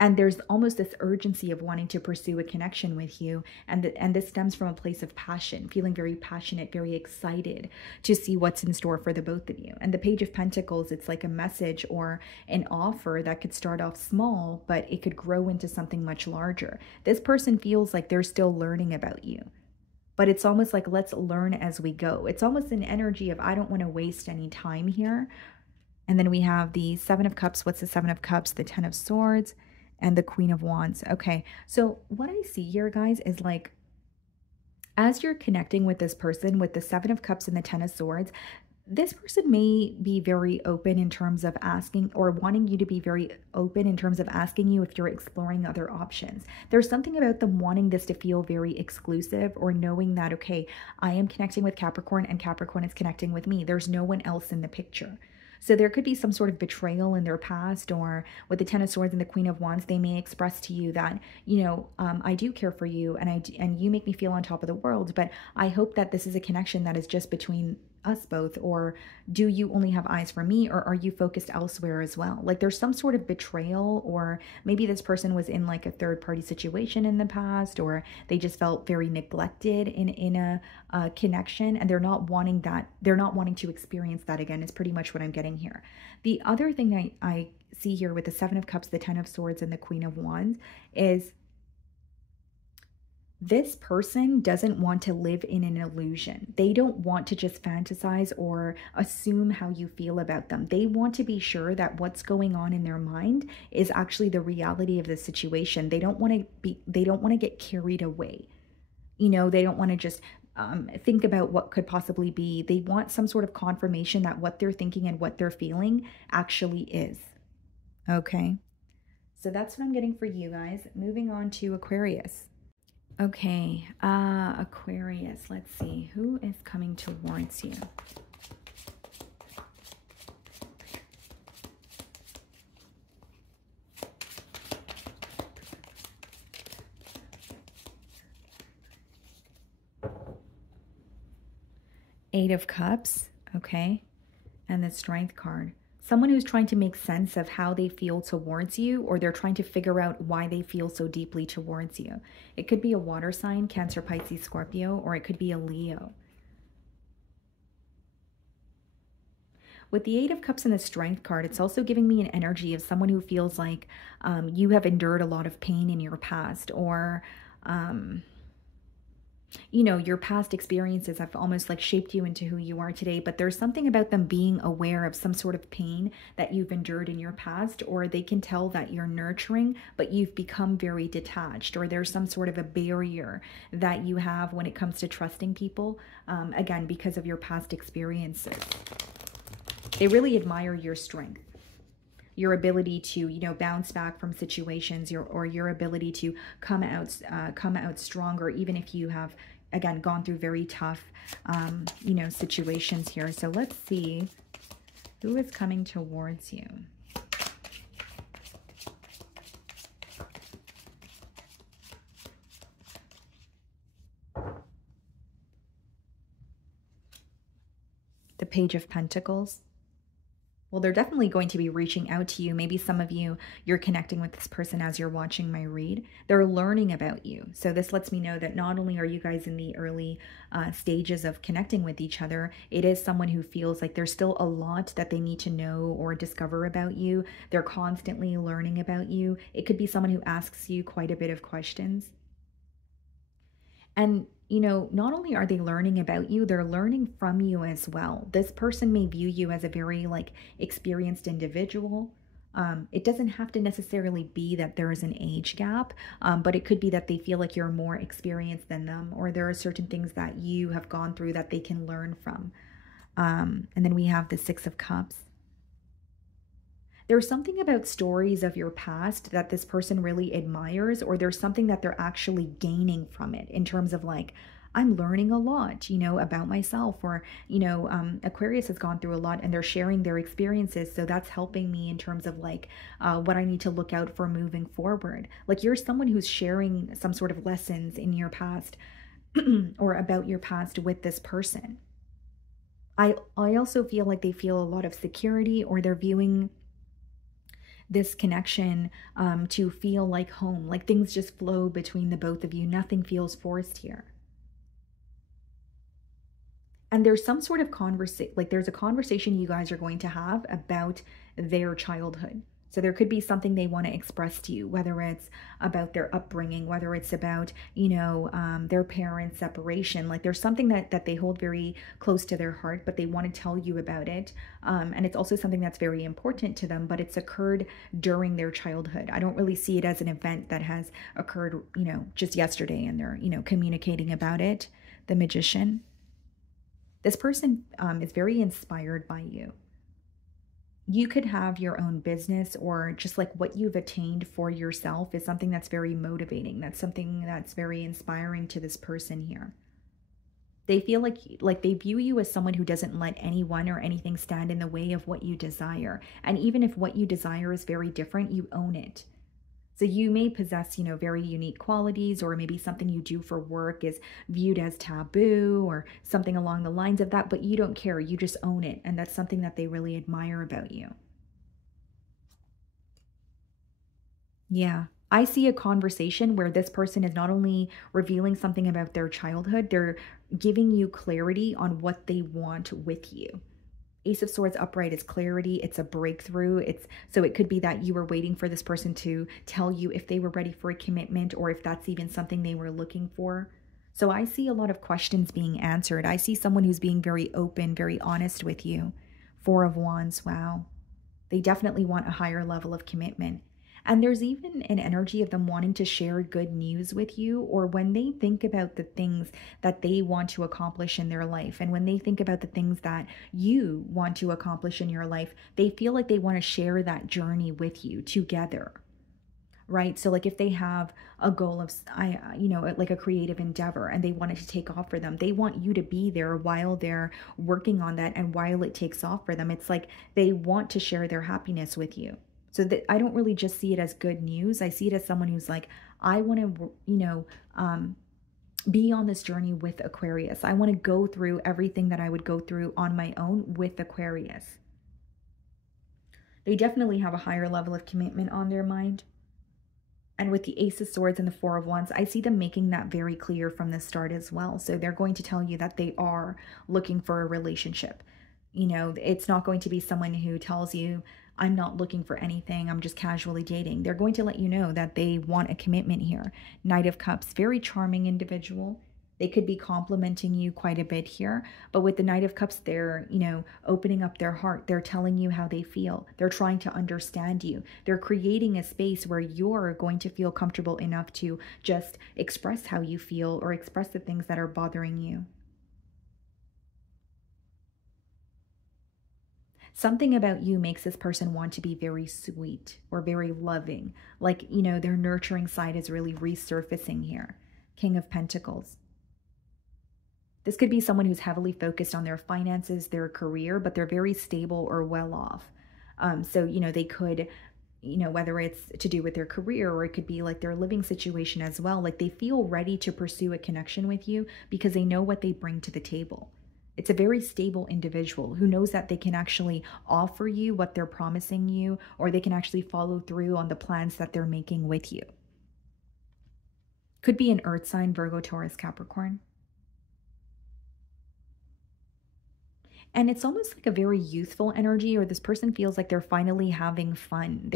And there's almost this urgency of wanting to pursue a connection with you. And this stems from a place of passion, feeling very passionate, very excited to see what's in store for the both of you. And the Page of Pentacles, it's like a message or an offer that could start off small, but it could grow into something much larger. This person feels like they're still learning about you. But it's almost like, let's learn as we go. It's almost an energy of, I don't want to waste any time here. And then we have the Seven of Cups. What's the Seven of Cups? The Ten of Swords. And the Queen of Wands. Okay, so what I see here, guys, is like, as you're connecting with this person with the Seven of Cups and the Ten of Swords, this person may be very open in terms of asking, or wanting you to be very open in terms of asking you if you're exploring other options. There's something about them wanting this to feel very exclusive, or knowing that, okay, I am connecting with Capricorn and Capricorn is connecting with me. There's no one else in the picture. So there could be some sort of betrayal in their past, or with the Ten of Swords and the Queen of Wands, they may express to you that, you know, I do care for you, and you make me feel on top of the world, but I hope that this is a connection that is just between us both. Or do you only have eyes for me, or are you focused elsewhere as well? Like there's some sort of betrayal, or maybe this person was in like a third party situation in the past, or they just felt very neglected in a connection, and they're not wanting to experience that again, is pretty much what I'm getting here. The other thing I see here with the Seven of Cups, the Ten of Swords, and the Queen of Wands is This person doesn't want to live in an illusion. They don't want to just fantasize or assume how you feel about them. They want to be sure that what's going on in their mind is actually the reality of the situation. They don't want to get carried away. You know, they don't want to just think about what could possibly be. They want some sort of confirmation that what they're thinking and what they're feeling actually is. Okay. So that's what I'm getting for you guys. Moving on to Aquarius. Okay, Aquarius, let's see. Who is coming towards you? Eight of Cups, okay, and the Strength card. Someone who's trying to make sense of how they feel towards you, or they're trying to figure out why they feel so deeply towards you. It could be a water sign, Cancer, Pisces, Scorpio, or it could be a Leo. With the Eight of Cups and the Strength card, it's also giving me an energy of someone who feels like you have endured a lot of pain in your past, or you know, your past experiences have almost like shaped you into who you are today, but there's something about them being aware of some sort of pain that you've endured in your past, or they can tell that you're nurturing, but you've become very detached, or there's some sort of a barrier that you have when it comes to trusting people, again, because of your past experiences. They really admire your strength, your ability to, you know, bounce back from situations, or your ability to come out stronger, even if you have, again, gone through very tough, you know, situations here. So let's see who is coming towards you. The Page of Pentacles. Well, they're definitely going to be reaching out to you. Maybe some of you, you're connecting with this person as you're watching my read. They're learning about you. So this lets me know that not only are you guys in the early stages of connecting with each other, it is someone who feels like there's still a lot that they need to know or discover about you. They're constantly learning about you. It could be someone who asks you quite a bit of questions. And you know, not only are they learning about you, they're learning from you as well. This person may view you as a very like experienced individual. It doesn't have to necessarily be that there is an age gap, but it could be that they feel like you're more experienced than them, or there are certain things that you have gone through that they can learn from. And then we have the Six of Cups. There's something about stories of your past that this person really admires, or there's something that they're actually gaining from it in terms of like, I'm learning a lot, you know, about myself, or, you know, Aquarius has gone through a lot and they're sharing their experiences. So that's helping me in terms of like what I need to look out for moving forward. Like you're someone who's sharing some sort of lessons in your past or about your past with this person. I also feel like they feel a lot of security, or they're viewing this connection to feel like home, like things just flow between the both of you. Nothing feels forced here. And there's some sort of conversation, like there's a conversation you guys are going to have about their childhood. So there could be something they want to express to you, whether it's about their upbringing, whether it's about, you know, their parents' separation. Like there's something that they hold very close to their heart, but they want to tell you about it. And it's also something that's very important to them, but it's occurred during their childhood. I don't really see it as an event that has occurred, you know, just yesterday and they're, you know, communicating about it. The Magician. This person is very inspired by you. You could have your own business, or just like what you've attained for yourself is something that's very motivating. That's something that's very inspiring to this person here. They feel like they view you as someone who doesn't let anyone or anything stand in the way of what you desire. And even if what you desire is very different, you own it. So you may possess, you know, very unique qualities, or maybe something you do for work is viewed as taboo or something along the lines of that, but you don't care. You just own it. And that's something that they really admire about you. Yeah. I see a conversation where this person is not only revealing something about their childhood, they're giving you clarity on what they want with you. Ace of Swords upright is clarity. It's a breakthrough. So it could be that you were waiting for this person to tell you if they were ready for a commitment or if that's even something they were looking for. So I see a lot of questions being answered. I see someone who's being very open, very honest with you. Four of Wands, wow. They definitely want a higher level of commitment. And there's even an energy of them wanting to share good news with you, or when they think about the things that they want to accomplish in their life, and when they think about the things that you want to accomplish in your life, they feel like they want to share that journey with you together. Right? So like if they have a goal of, like a creative endeavor and they want it to take off for them, they want you to be there while they're working on that and while it takes off for them. It's like they want to share their happiness with you. So that I don't really just see it as good news. I see it as someone who's like, I want to, be on this journey with Aquarius. I want to go through everything that I would go through on my own with Aquarius. They definitely have a higher level of commitment on their mind. And with the Ace of Swords and the Four of Wands, I see them making that very clear from the start as well. So they're going to tell you that they are looking for a relationship. It's not going to be someone who tells you, I'm not looking for anything, I'm just casually dating. They're going to let you know that they want a commitment here. Knight of Cups, very charming individual. They could be complimenting you quite a bit here, but with the Knight of Cups, they're, opening up their heart. They're telling you how they feel. They're trying to understand you. They're creating a space where you're going to feel comfortable enough to just express how you feel or express the things that are bothering you. Something about you makes this person want to be very sweet or very loving. Like, their nurturing side is really resurfacing here. King of Pentacles. This could be someone who's heavily focused on their finances, their career, but they're very stable or well off. So, they could, whether it's to do with their career or it could be like their living situation as well. Like they feel ready to pursue a connection with you because they know what they bring to the table. It's a very stable individual who knows that they can actually offer you what they're promising you, or they can actually follow through on the plans that they're making with you. Could be an earth sign, Virgo, Taurus, Capricorn. And it's almost like a very youthful energy, or this person feels like they're finally having fun.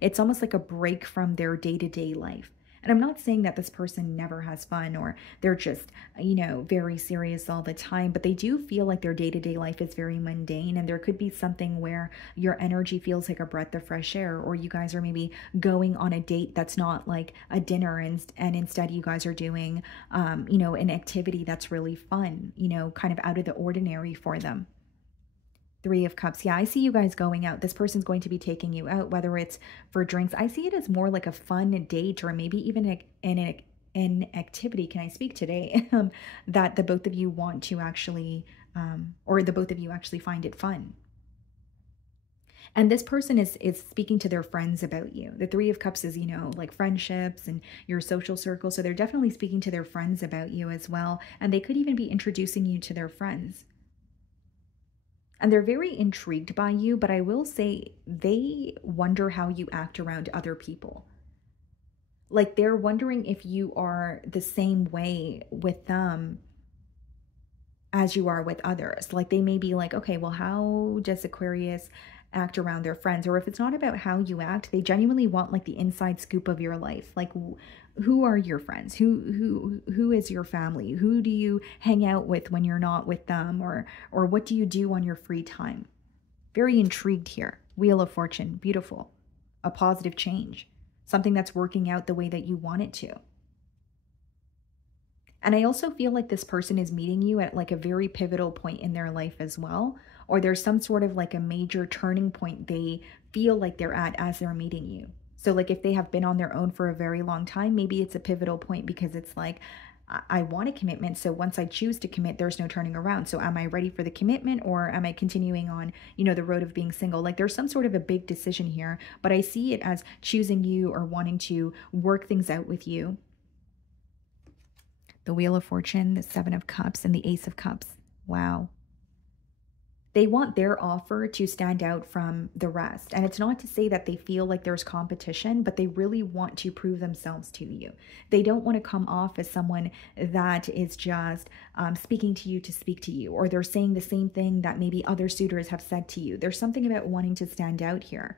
It's almost like a break from their day-to-day life. And I'm not saying that this person never has fun or they're just, very serious all the time, but they do feel like their day-to-day life is very mundane. And there could be something where your energy feels like a breath of fresh air, or you guys are maybe going on a date that's not like a dinner, and instead you guys are doing, an activity that's really fun, kind of out of the ordinary for them. Three of Cups. Yeah, I see you guys going out. This person's going to be taking you out, whether it's for drinks. I see it as more like a fun date, or maybe even an activity. Can I speak today? That the both of you want to actually, or the both of you actually find it fun. And this person is speaking to their friends about you. The Three of Cups is, like friendships and your social circle. So they're definitely speaking to their friends about you as well. And they could even be introducing you to their friends. And they're very intrigued by you, but I will say they wonder how you act around other people. Like they're wondering if you are the same way with them as you are with others. Like they may be like, okay, well, how does Aquarius act around their friends? Or if it's not about how you act, they genuinely want like the inside scoop of your life. Like, who are your friends? Who is your family? Who do you hang out with when you're not with them? Or what do you do on your free time? Very intrigued here. Wheel of Fortune, beautiful. A positive change. Something that's working out the way that you want it to. And I also feel like this person is meeting you at like a very pivotal point in their life as well. Or there's some sort of like a major turning point they feel like they're at as they're meeting you. So like if they have been on their own for a very long time, maybe it's a pivotal point because it's like, I want a commitment. So once I choose to commit, there's no turning around. So am I ready for the commitment, or am I continuing on, the road of being single? Like there's some sort of a big decision here, but I see it as choosing you or wanting to work things out with you. The Wheel of Fortune, the Seven of Cups, and the Ace of Cups. Wow. They want their offer to stand out from the rest. And it's not to say that they feel like there's competition, but they really want to prove themselves to you. They don't want to come off as someone that is just speaking to you to speak to you, or they're saying the same thing that maybe other suitors have said to you. There's something about wanting to stand out here.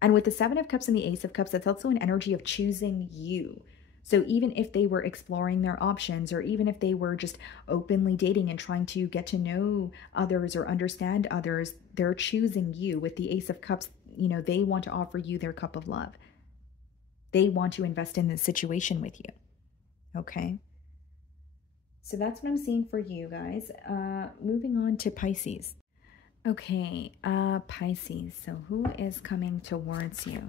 And with the Seven of Cups and the Ace of Cups, that's also an energy of choosing you. So even if they were exploring their options, or even if they were just openly dating and trying to get to know others or understand others, they're choosing you. With the Ace of Cups, you know, they want to offer you their cup of love. They want to invest in this situation with you. Okay. So that's what I'm seeing for you guys. Moving on to Pisces. Okay, Pisces. So who is coming towards you?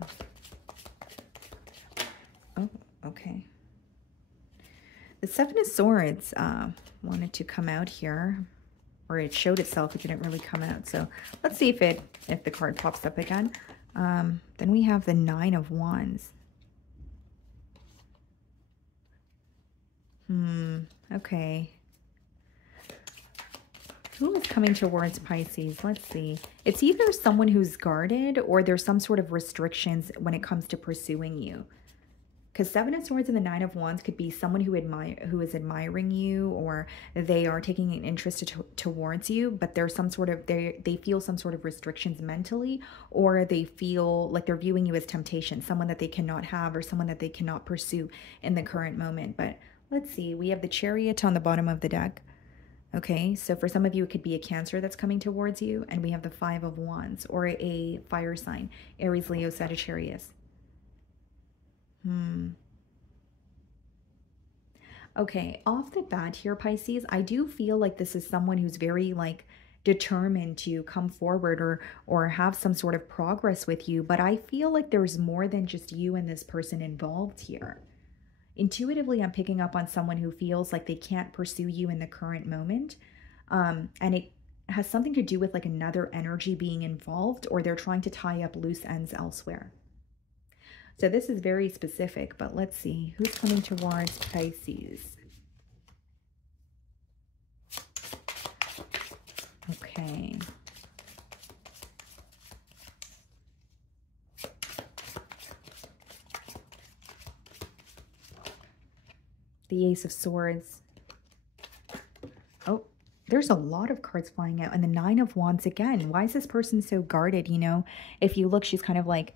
Oh, okay. The Seven of Swords wanted to come out here, or it showed itself. It didn't really come out. So let's see if the card pops up again. Then we have the Nine of Wands. Okay. Who is coming towards Pisces? Let's see. It's either someone who's guarded, or there's some sort of restrictions when it comes to pursuing you. Because Seven of Swords and the Nine of Wands could be someone who is admiring you, or they are taking an interest towards you, but there's some sort of, they feel some sort of restrictions mentally, or they feel like they're viewing you as temptation, someone that they cannot have, or someone that they cannot pursue in the current moment. But let's see. We have the Chariot on the bottom of the deck. Okay, so for some of you, it could be a Cancer that's coming towards you. And we have the Five of Wands, or a fire sign, Aries, Leo, Sagittarius. Okay, off the bat here, Pisces, I do feel like this is someone who's very like determined to come forward, or have some sort of progress with you. But I feel like there's more than just you and this person involved here. Intuitively, I'm picking up on someone who feels like they can't pursue you in the current moment. And it has something to do with like another energy being involved, or they're trying to tie up loose ends elsewhere. So this is very specific, but let's see who's coming towards Pisces. Okay. The Ace of Swords. Oh, there's a lot of cards flying out. And the Nine of Wands again. Why is this person so guarded? You know, if you look, she's kind of like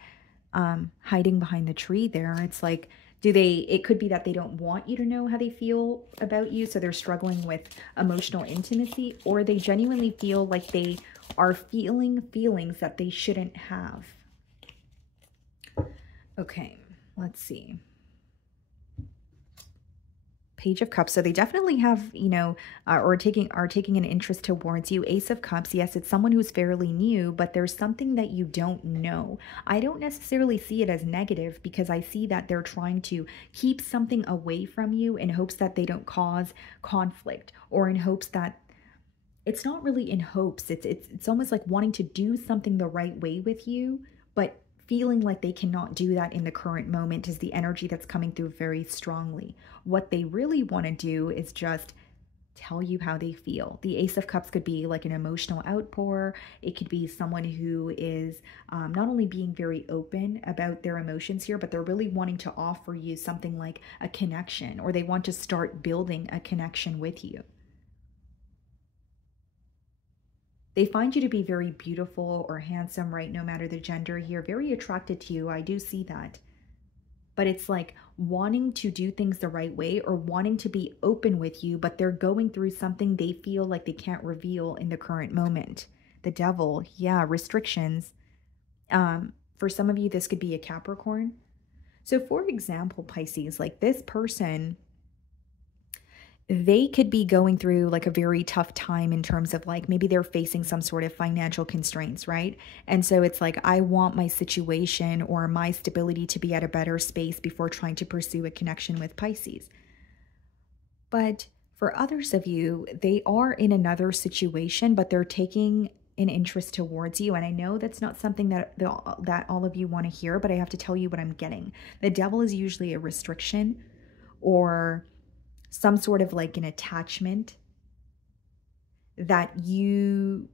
hiding behind the tree there. It's like, it could be that they don't want you to know how they feel about you, so they're struggling with emotional intimacy, or they genuinely feel like they are feeling feelings that they shouldn't have. Okay, let's see. Page of Cups. So they definitely have, you know, are taking an interest towards you. Ace of Cups. Yes, it's someone who's fairly new, but there's something that you don't know. I don't necessarily see it as negative, because I see that they're trying to keep something away from you in hopes that they don't cause conflict, or in hopes that, it's not really in hopes. It's almost like wanting to do something the right way with you, but feeling like they cannot do that in the current moment is the energy that's coming through very strongly. What they really want to do is just tell you how they feel. The Ace of Cups could be like an emotional outpour. It could be someone who is not only being very open about their emotions here, but they're really wanting to offer you something like a connection, or they want to start building a connection with you. They find you to be very beautiful or handsome, right? No matter the gender here, very attracted to you. I do see that. But it's like wanting to do things the right way, or wanting to be open with you, but they're going through something they feel like they can't reveal in the current moment. The Devil, yeah, restrictions. For some of you, this could be a Capricorn. So for example, Pisces, like this person, they could be going through like a very tough time in terms of like, maybe they're facing some sort of financial constraints, right? And so it's like, I want my situation or my stability to be at a better space before trying to pursue a connection with Pisces. But for others of you, they are in another situation, but they're taking an interest towards you. And I know that's not something that all of you want to hear, but I have to tell you what I'm getting. The Devil is usually a restriction, or some sort of like an attachment that need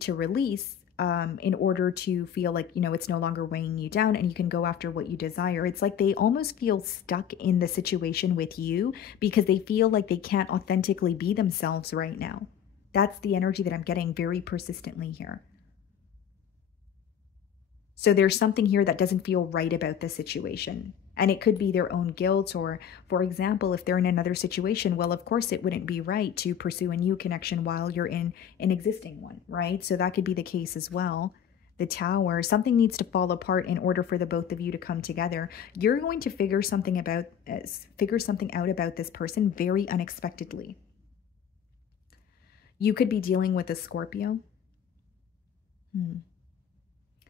to release in order to feel like, it's no longer weighing you down and you can go after what you desire. It's like they almost feel stuck in the situation with you because they feel like they can't authentically be themselves right now. That's the energy that I'm getting very persistently here. So there's something here that doesn't feel right about the situation. And it could be their own guilt, or, for example, if they're in another situation, well, of course it wouldn't be right to pursue a new connection while you're in an existing one, right? So that could be the case as well. The Tower, something needs to fall apart in order for the both of you to come together. You're going to figure something out about this person very unexpectedly. You could be dealing with a Scorpio.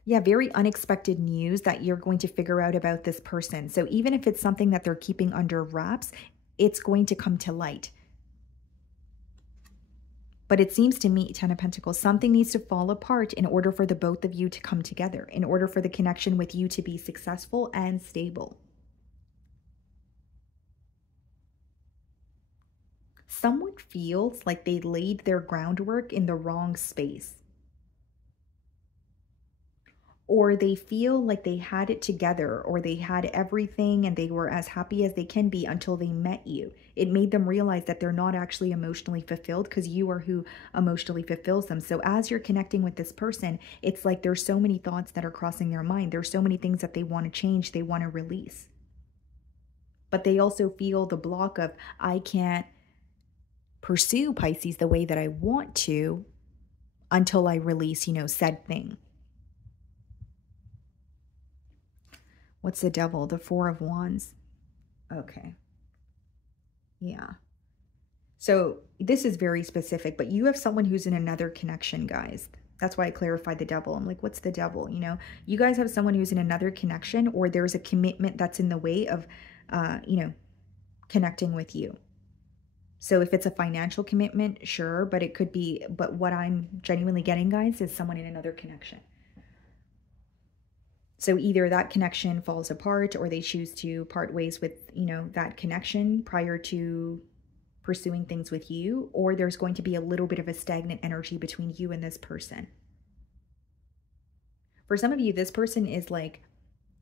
Yeah, very unexpected news that you're going to figure out about this person. So even if it's something that they're keeping under wraps, it's going to come to light. But it seems to me, Ten of Pentacles, something needs to fall apart in order for the both of you to come together, in order for the connection with you to be successful and stable. Someone feels like they laid their groundwork in the wrong space. Or they feel like they had it together, or they had everything and they were as happy as they can be until they met you. It made them realize that they're not actually emotionally fulfilled because you are who emotionally fulfills them. So as you're connecting with this person, it's like there's so many thoughts that are crossing their mind. There's so many things that they want to change, they want to release. But they also feel the block of, I can't pursue Pisces the way that I want to until I release, said thing. What's the Devil? The Four of Wands. Okay. Yeah. So this is very specific, but you have someone who's in another connection, guys. That's why I clarified the Devil. I'm like, what's the Devil? You guys have someone who's in another connection, or there's a commitment that's in the way of, connecting with you. So if it's a financial commitment, sure, but it could be, but what I'm genuinely getting, guys, is someone in another connection. So either that connection falls apart, or they choose to part ways with, that connection prior to pursuing things with you, or there's going to be a little bit of a stagnant energy between you and this person. For some of you, this person is like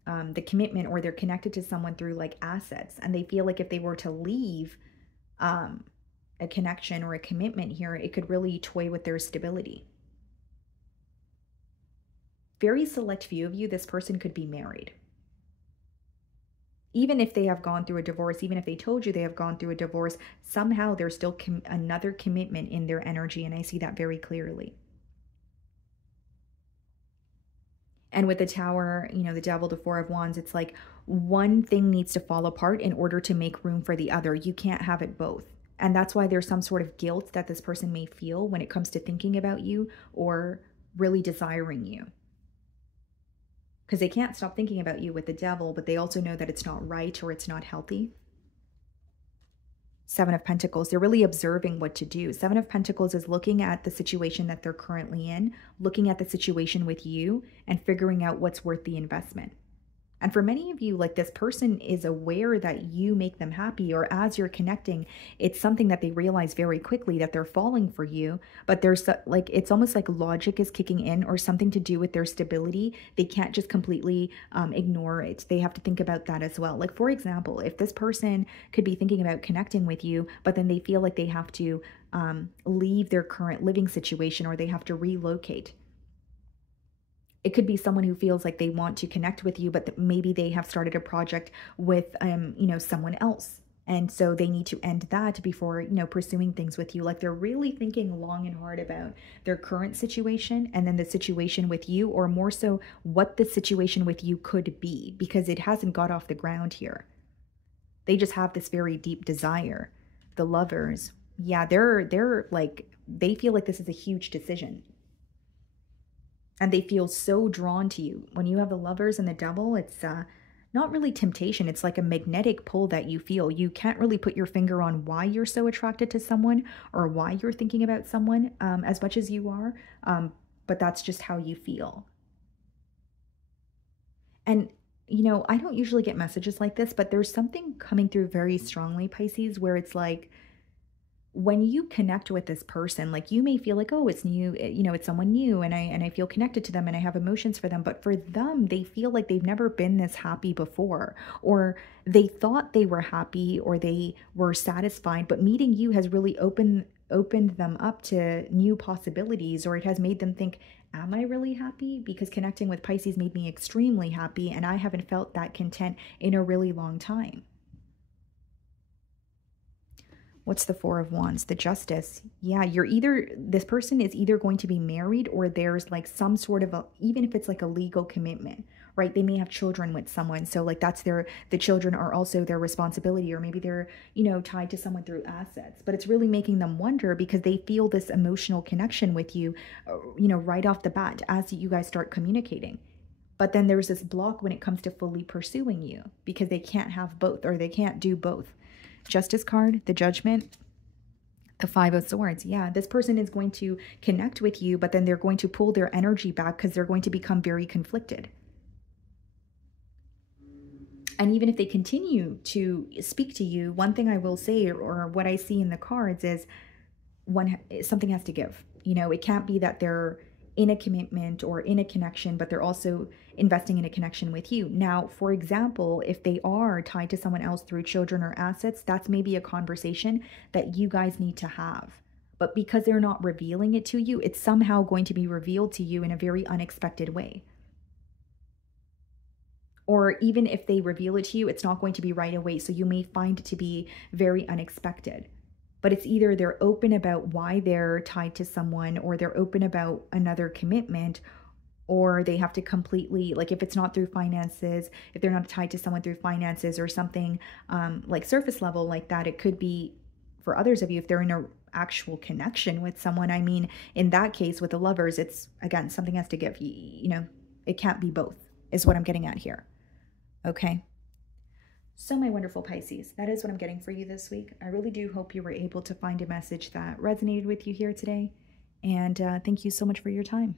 the commitment, or they're connected to someone through like assets, and they feel like if they were to leave a connection or a commitment here, it could really toy with their stability. Very select few of you, this person could be married. Even if they have gone through a divorce, even if they told you they have gone through a divorce, somehow there's still another commitment in their energy, and I see that very clearly. And with the Tower, the Devil, the Four of Wands, it's like one thing needs to fall apart in order to make room for the other. You can't have it both. And that's why there's some sort of guilt that this person may feel when it comes to thinking about you or really desiring you. Because they can't stop thinking about you with the Devil, but they also know that it's not right or it's not healthy. Seven of Pentacles, they're really observing what to do. Seven of Pentacles is looking at the situation that they're currently in, looking at the situation with you, and figuring out what's worth the investment. And for many of you, like, this person is aware that you make them happy, or as you're connecting, it's something that they realize very quickly that they're falling for you. But there's like, it's almost like logic is kicking in, or something to do with their stability. They can't just completely ignore it. They have to think about that as well. Like, for example, if this person could be thinking about connecting with you, but then they feel like they have to leave their current living situation, or they have to relocate. It could be someone who feels like they want to connect with you, but maybe they have started a project with, someone else. And so they need to end that before, pursuing things with you. Like, they're really thinking long and hard about their current situation and then the situation with you, or more so what the situation with you could be, because it hasn't got off the ground here. They just have this very deep desire. The Lovers, yeah, they're like, they feel like this is a huge decision. And they feel so drawn to you. When you have the Lovers and the Devil, it's not really temptation. It's like a magnetic pull that you feel. You can't really put your finger on why you're so attracted to someone, or why you're thinking about someone as much as you are. But that's just how you feel. And, I don't usually get messages like this, but there's something coming through very strongly, Pisces, where it's like, when you connect with this person, like you may feel like, oh, it's new, you know, it's someone new and I feel connected to them and I have emotions for them. But for them, they feel like they've never been this happy before, or they thought they were happy or they were satisfied, but meeting you has really opened them up to new possibilities, or it has made them think, am I really happy? Because connecting with Pisces made me extremely happy and I haven't felt that content in a really long time. What's the Four of Wands? The Justice. Yeah, this person is either going to be married or there's like some sort of even if it's like a legal commitment, right? They may have children with someone. So like the children are also their responsibility, or maybe they're, you know, tied to someone through assets. But it's really making them wonder because they feel this emotional connection with you, you know, right off the bat as you guys start communicating. But then there's this block when it comes to fully pursuing you because they can't have both, or they can't do both. Justice card, the Judgment, the Five of Swords. Yeah, this person is going to connect with you, but then they're going to pull their energy back because they're going to become very conflicted. And even if they continue to speak to you, one thing I will say, or what I see in the cards, is something has to give. You know, it can't be that they're in a commitment or in a connection, but they're also investing in a connection with you. Now, for example, if they are tied to someone else through children or assets, that's maybe a conversation that you guys need to have. But because they're not revealing it to you, it's somehow going to be revealed to you in a very unexpected way. Or even if they reveal it to you, it's not going to be right away. So you may find it to be very unexpected. But it's either they're open about why they're tied to someone, or they're open about another commitment, or they have to completely, like if it's not through finances, if they're not tied to someone through finances or something like surface level like that, it could be for others of you, if they're in an actual connection with someone. I mean, in that case with the Lovers, it's, again, something has to give. You know, it can't be both is what I'm getting at here. Okay. So my wonderful Pisces, that is what I'm getting for you this week. I really do hope you were able to find a message that resonated with you here today. And thank you so much for your time.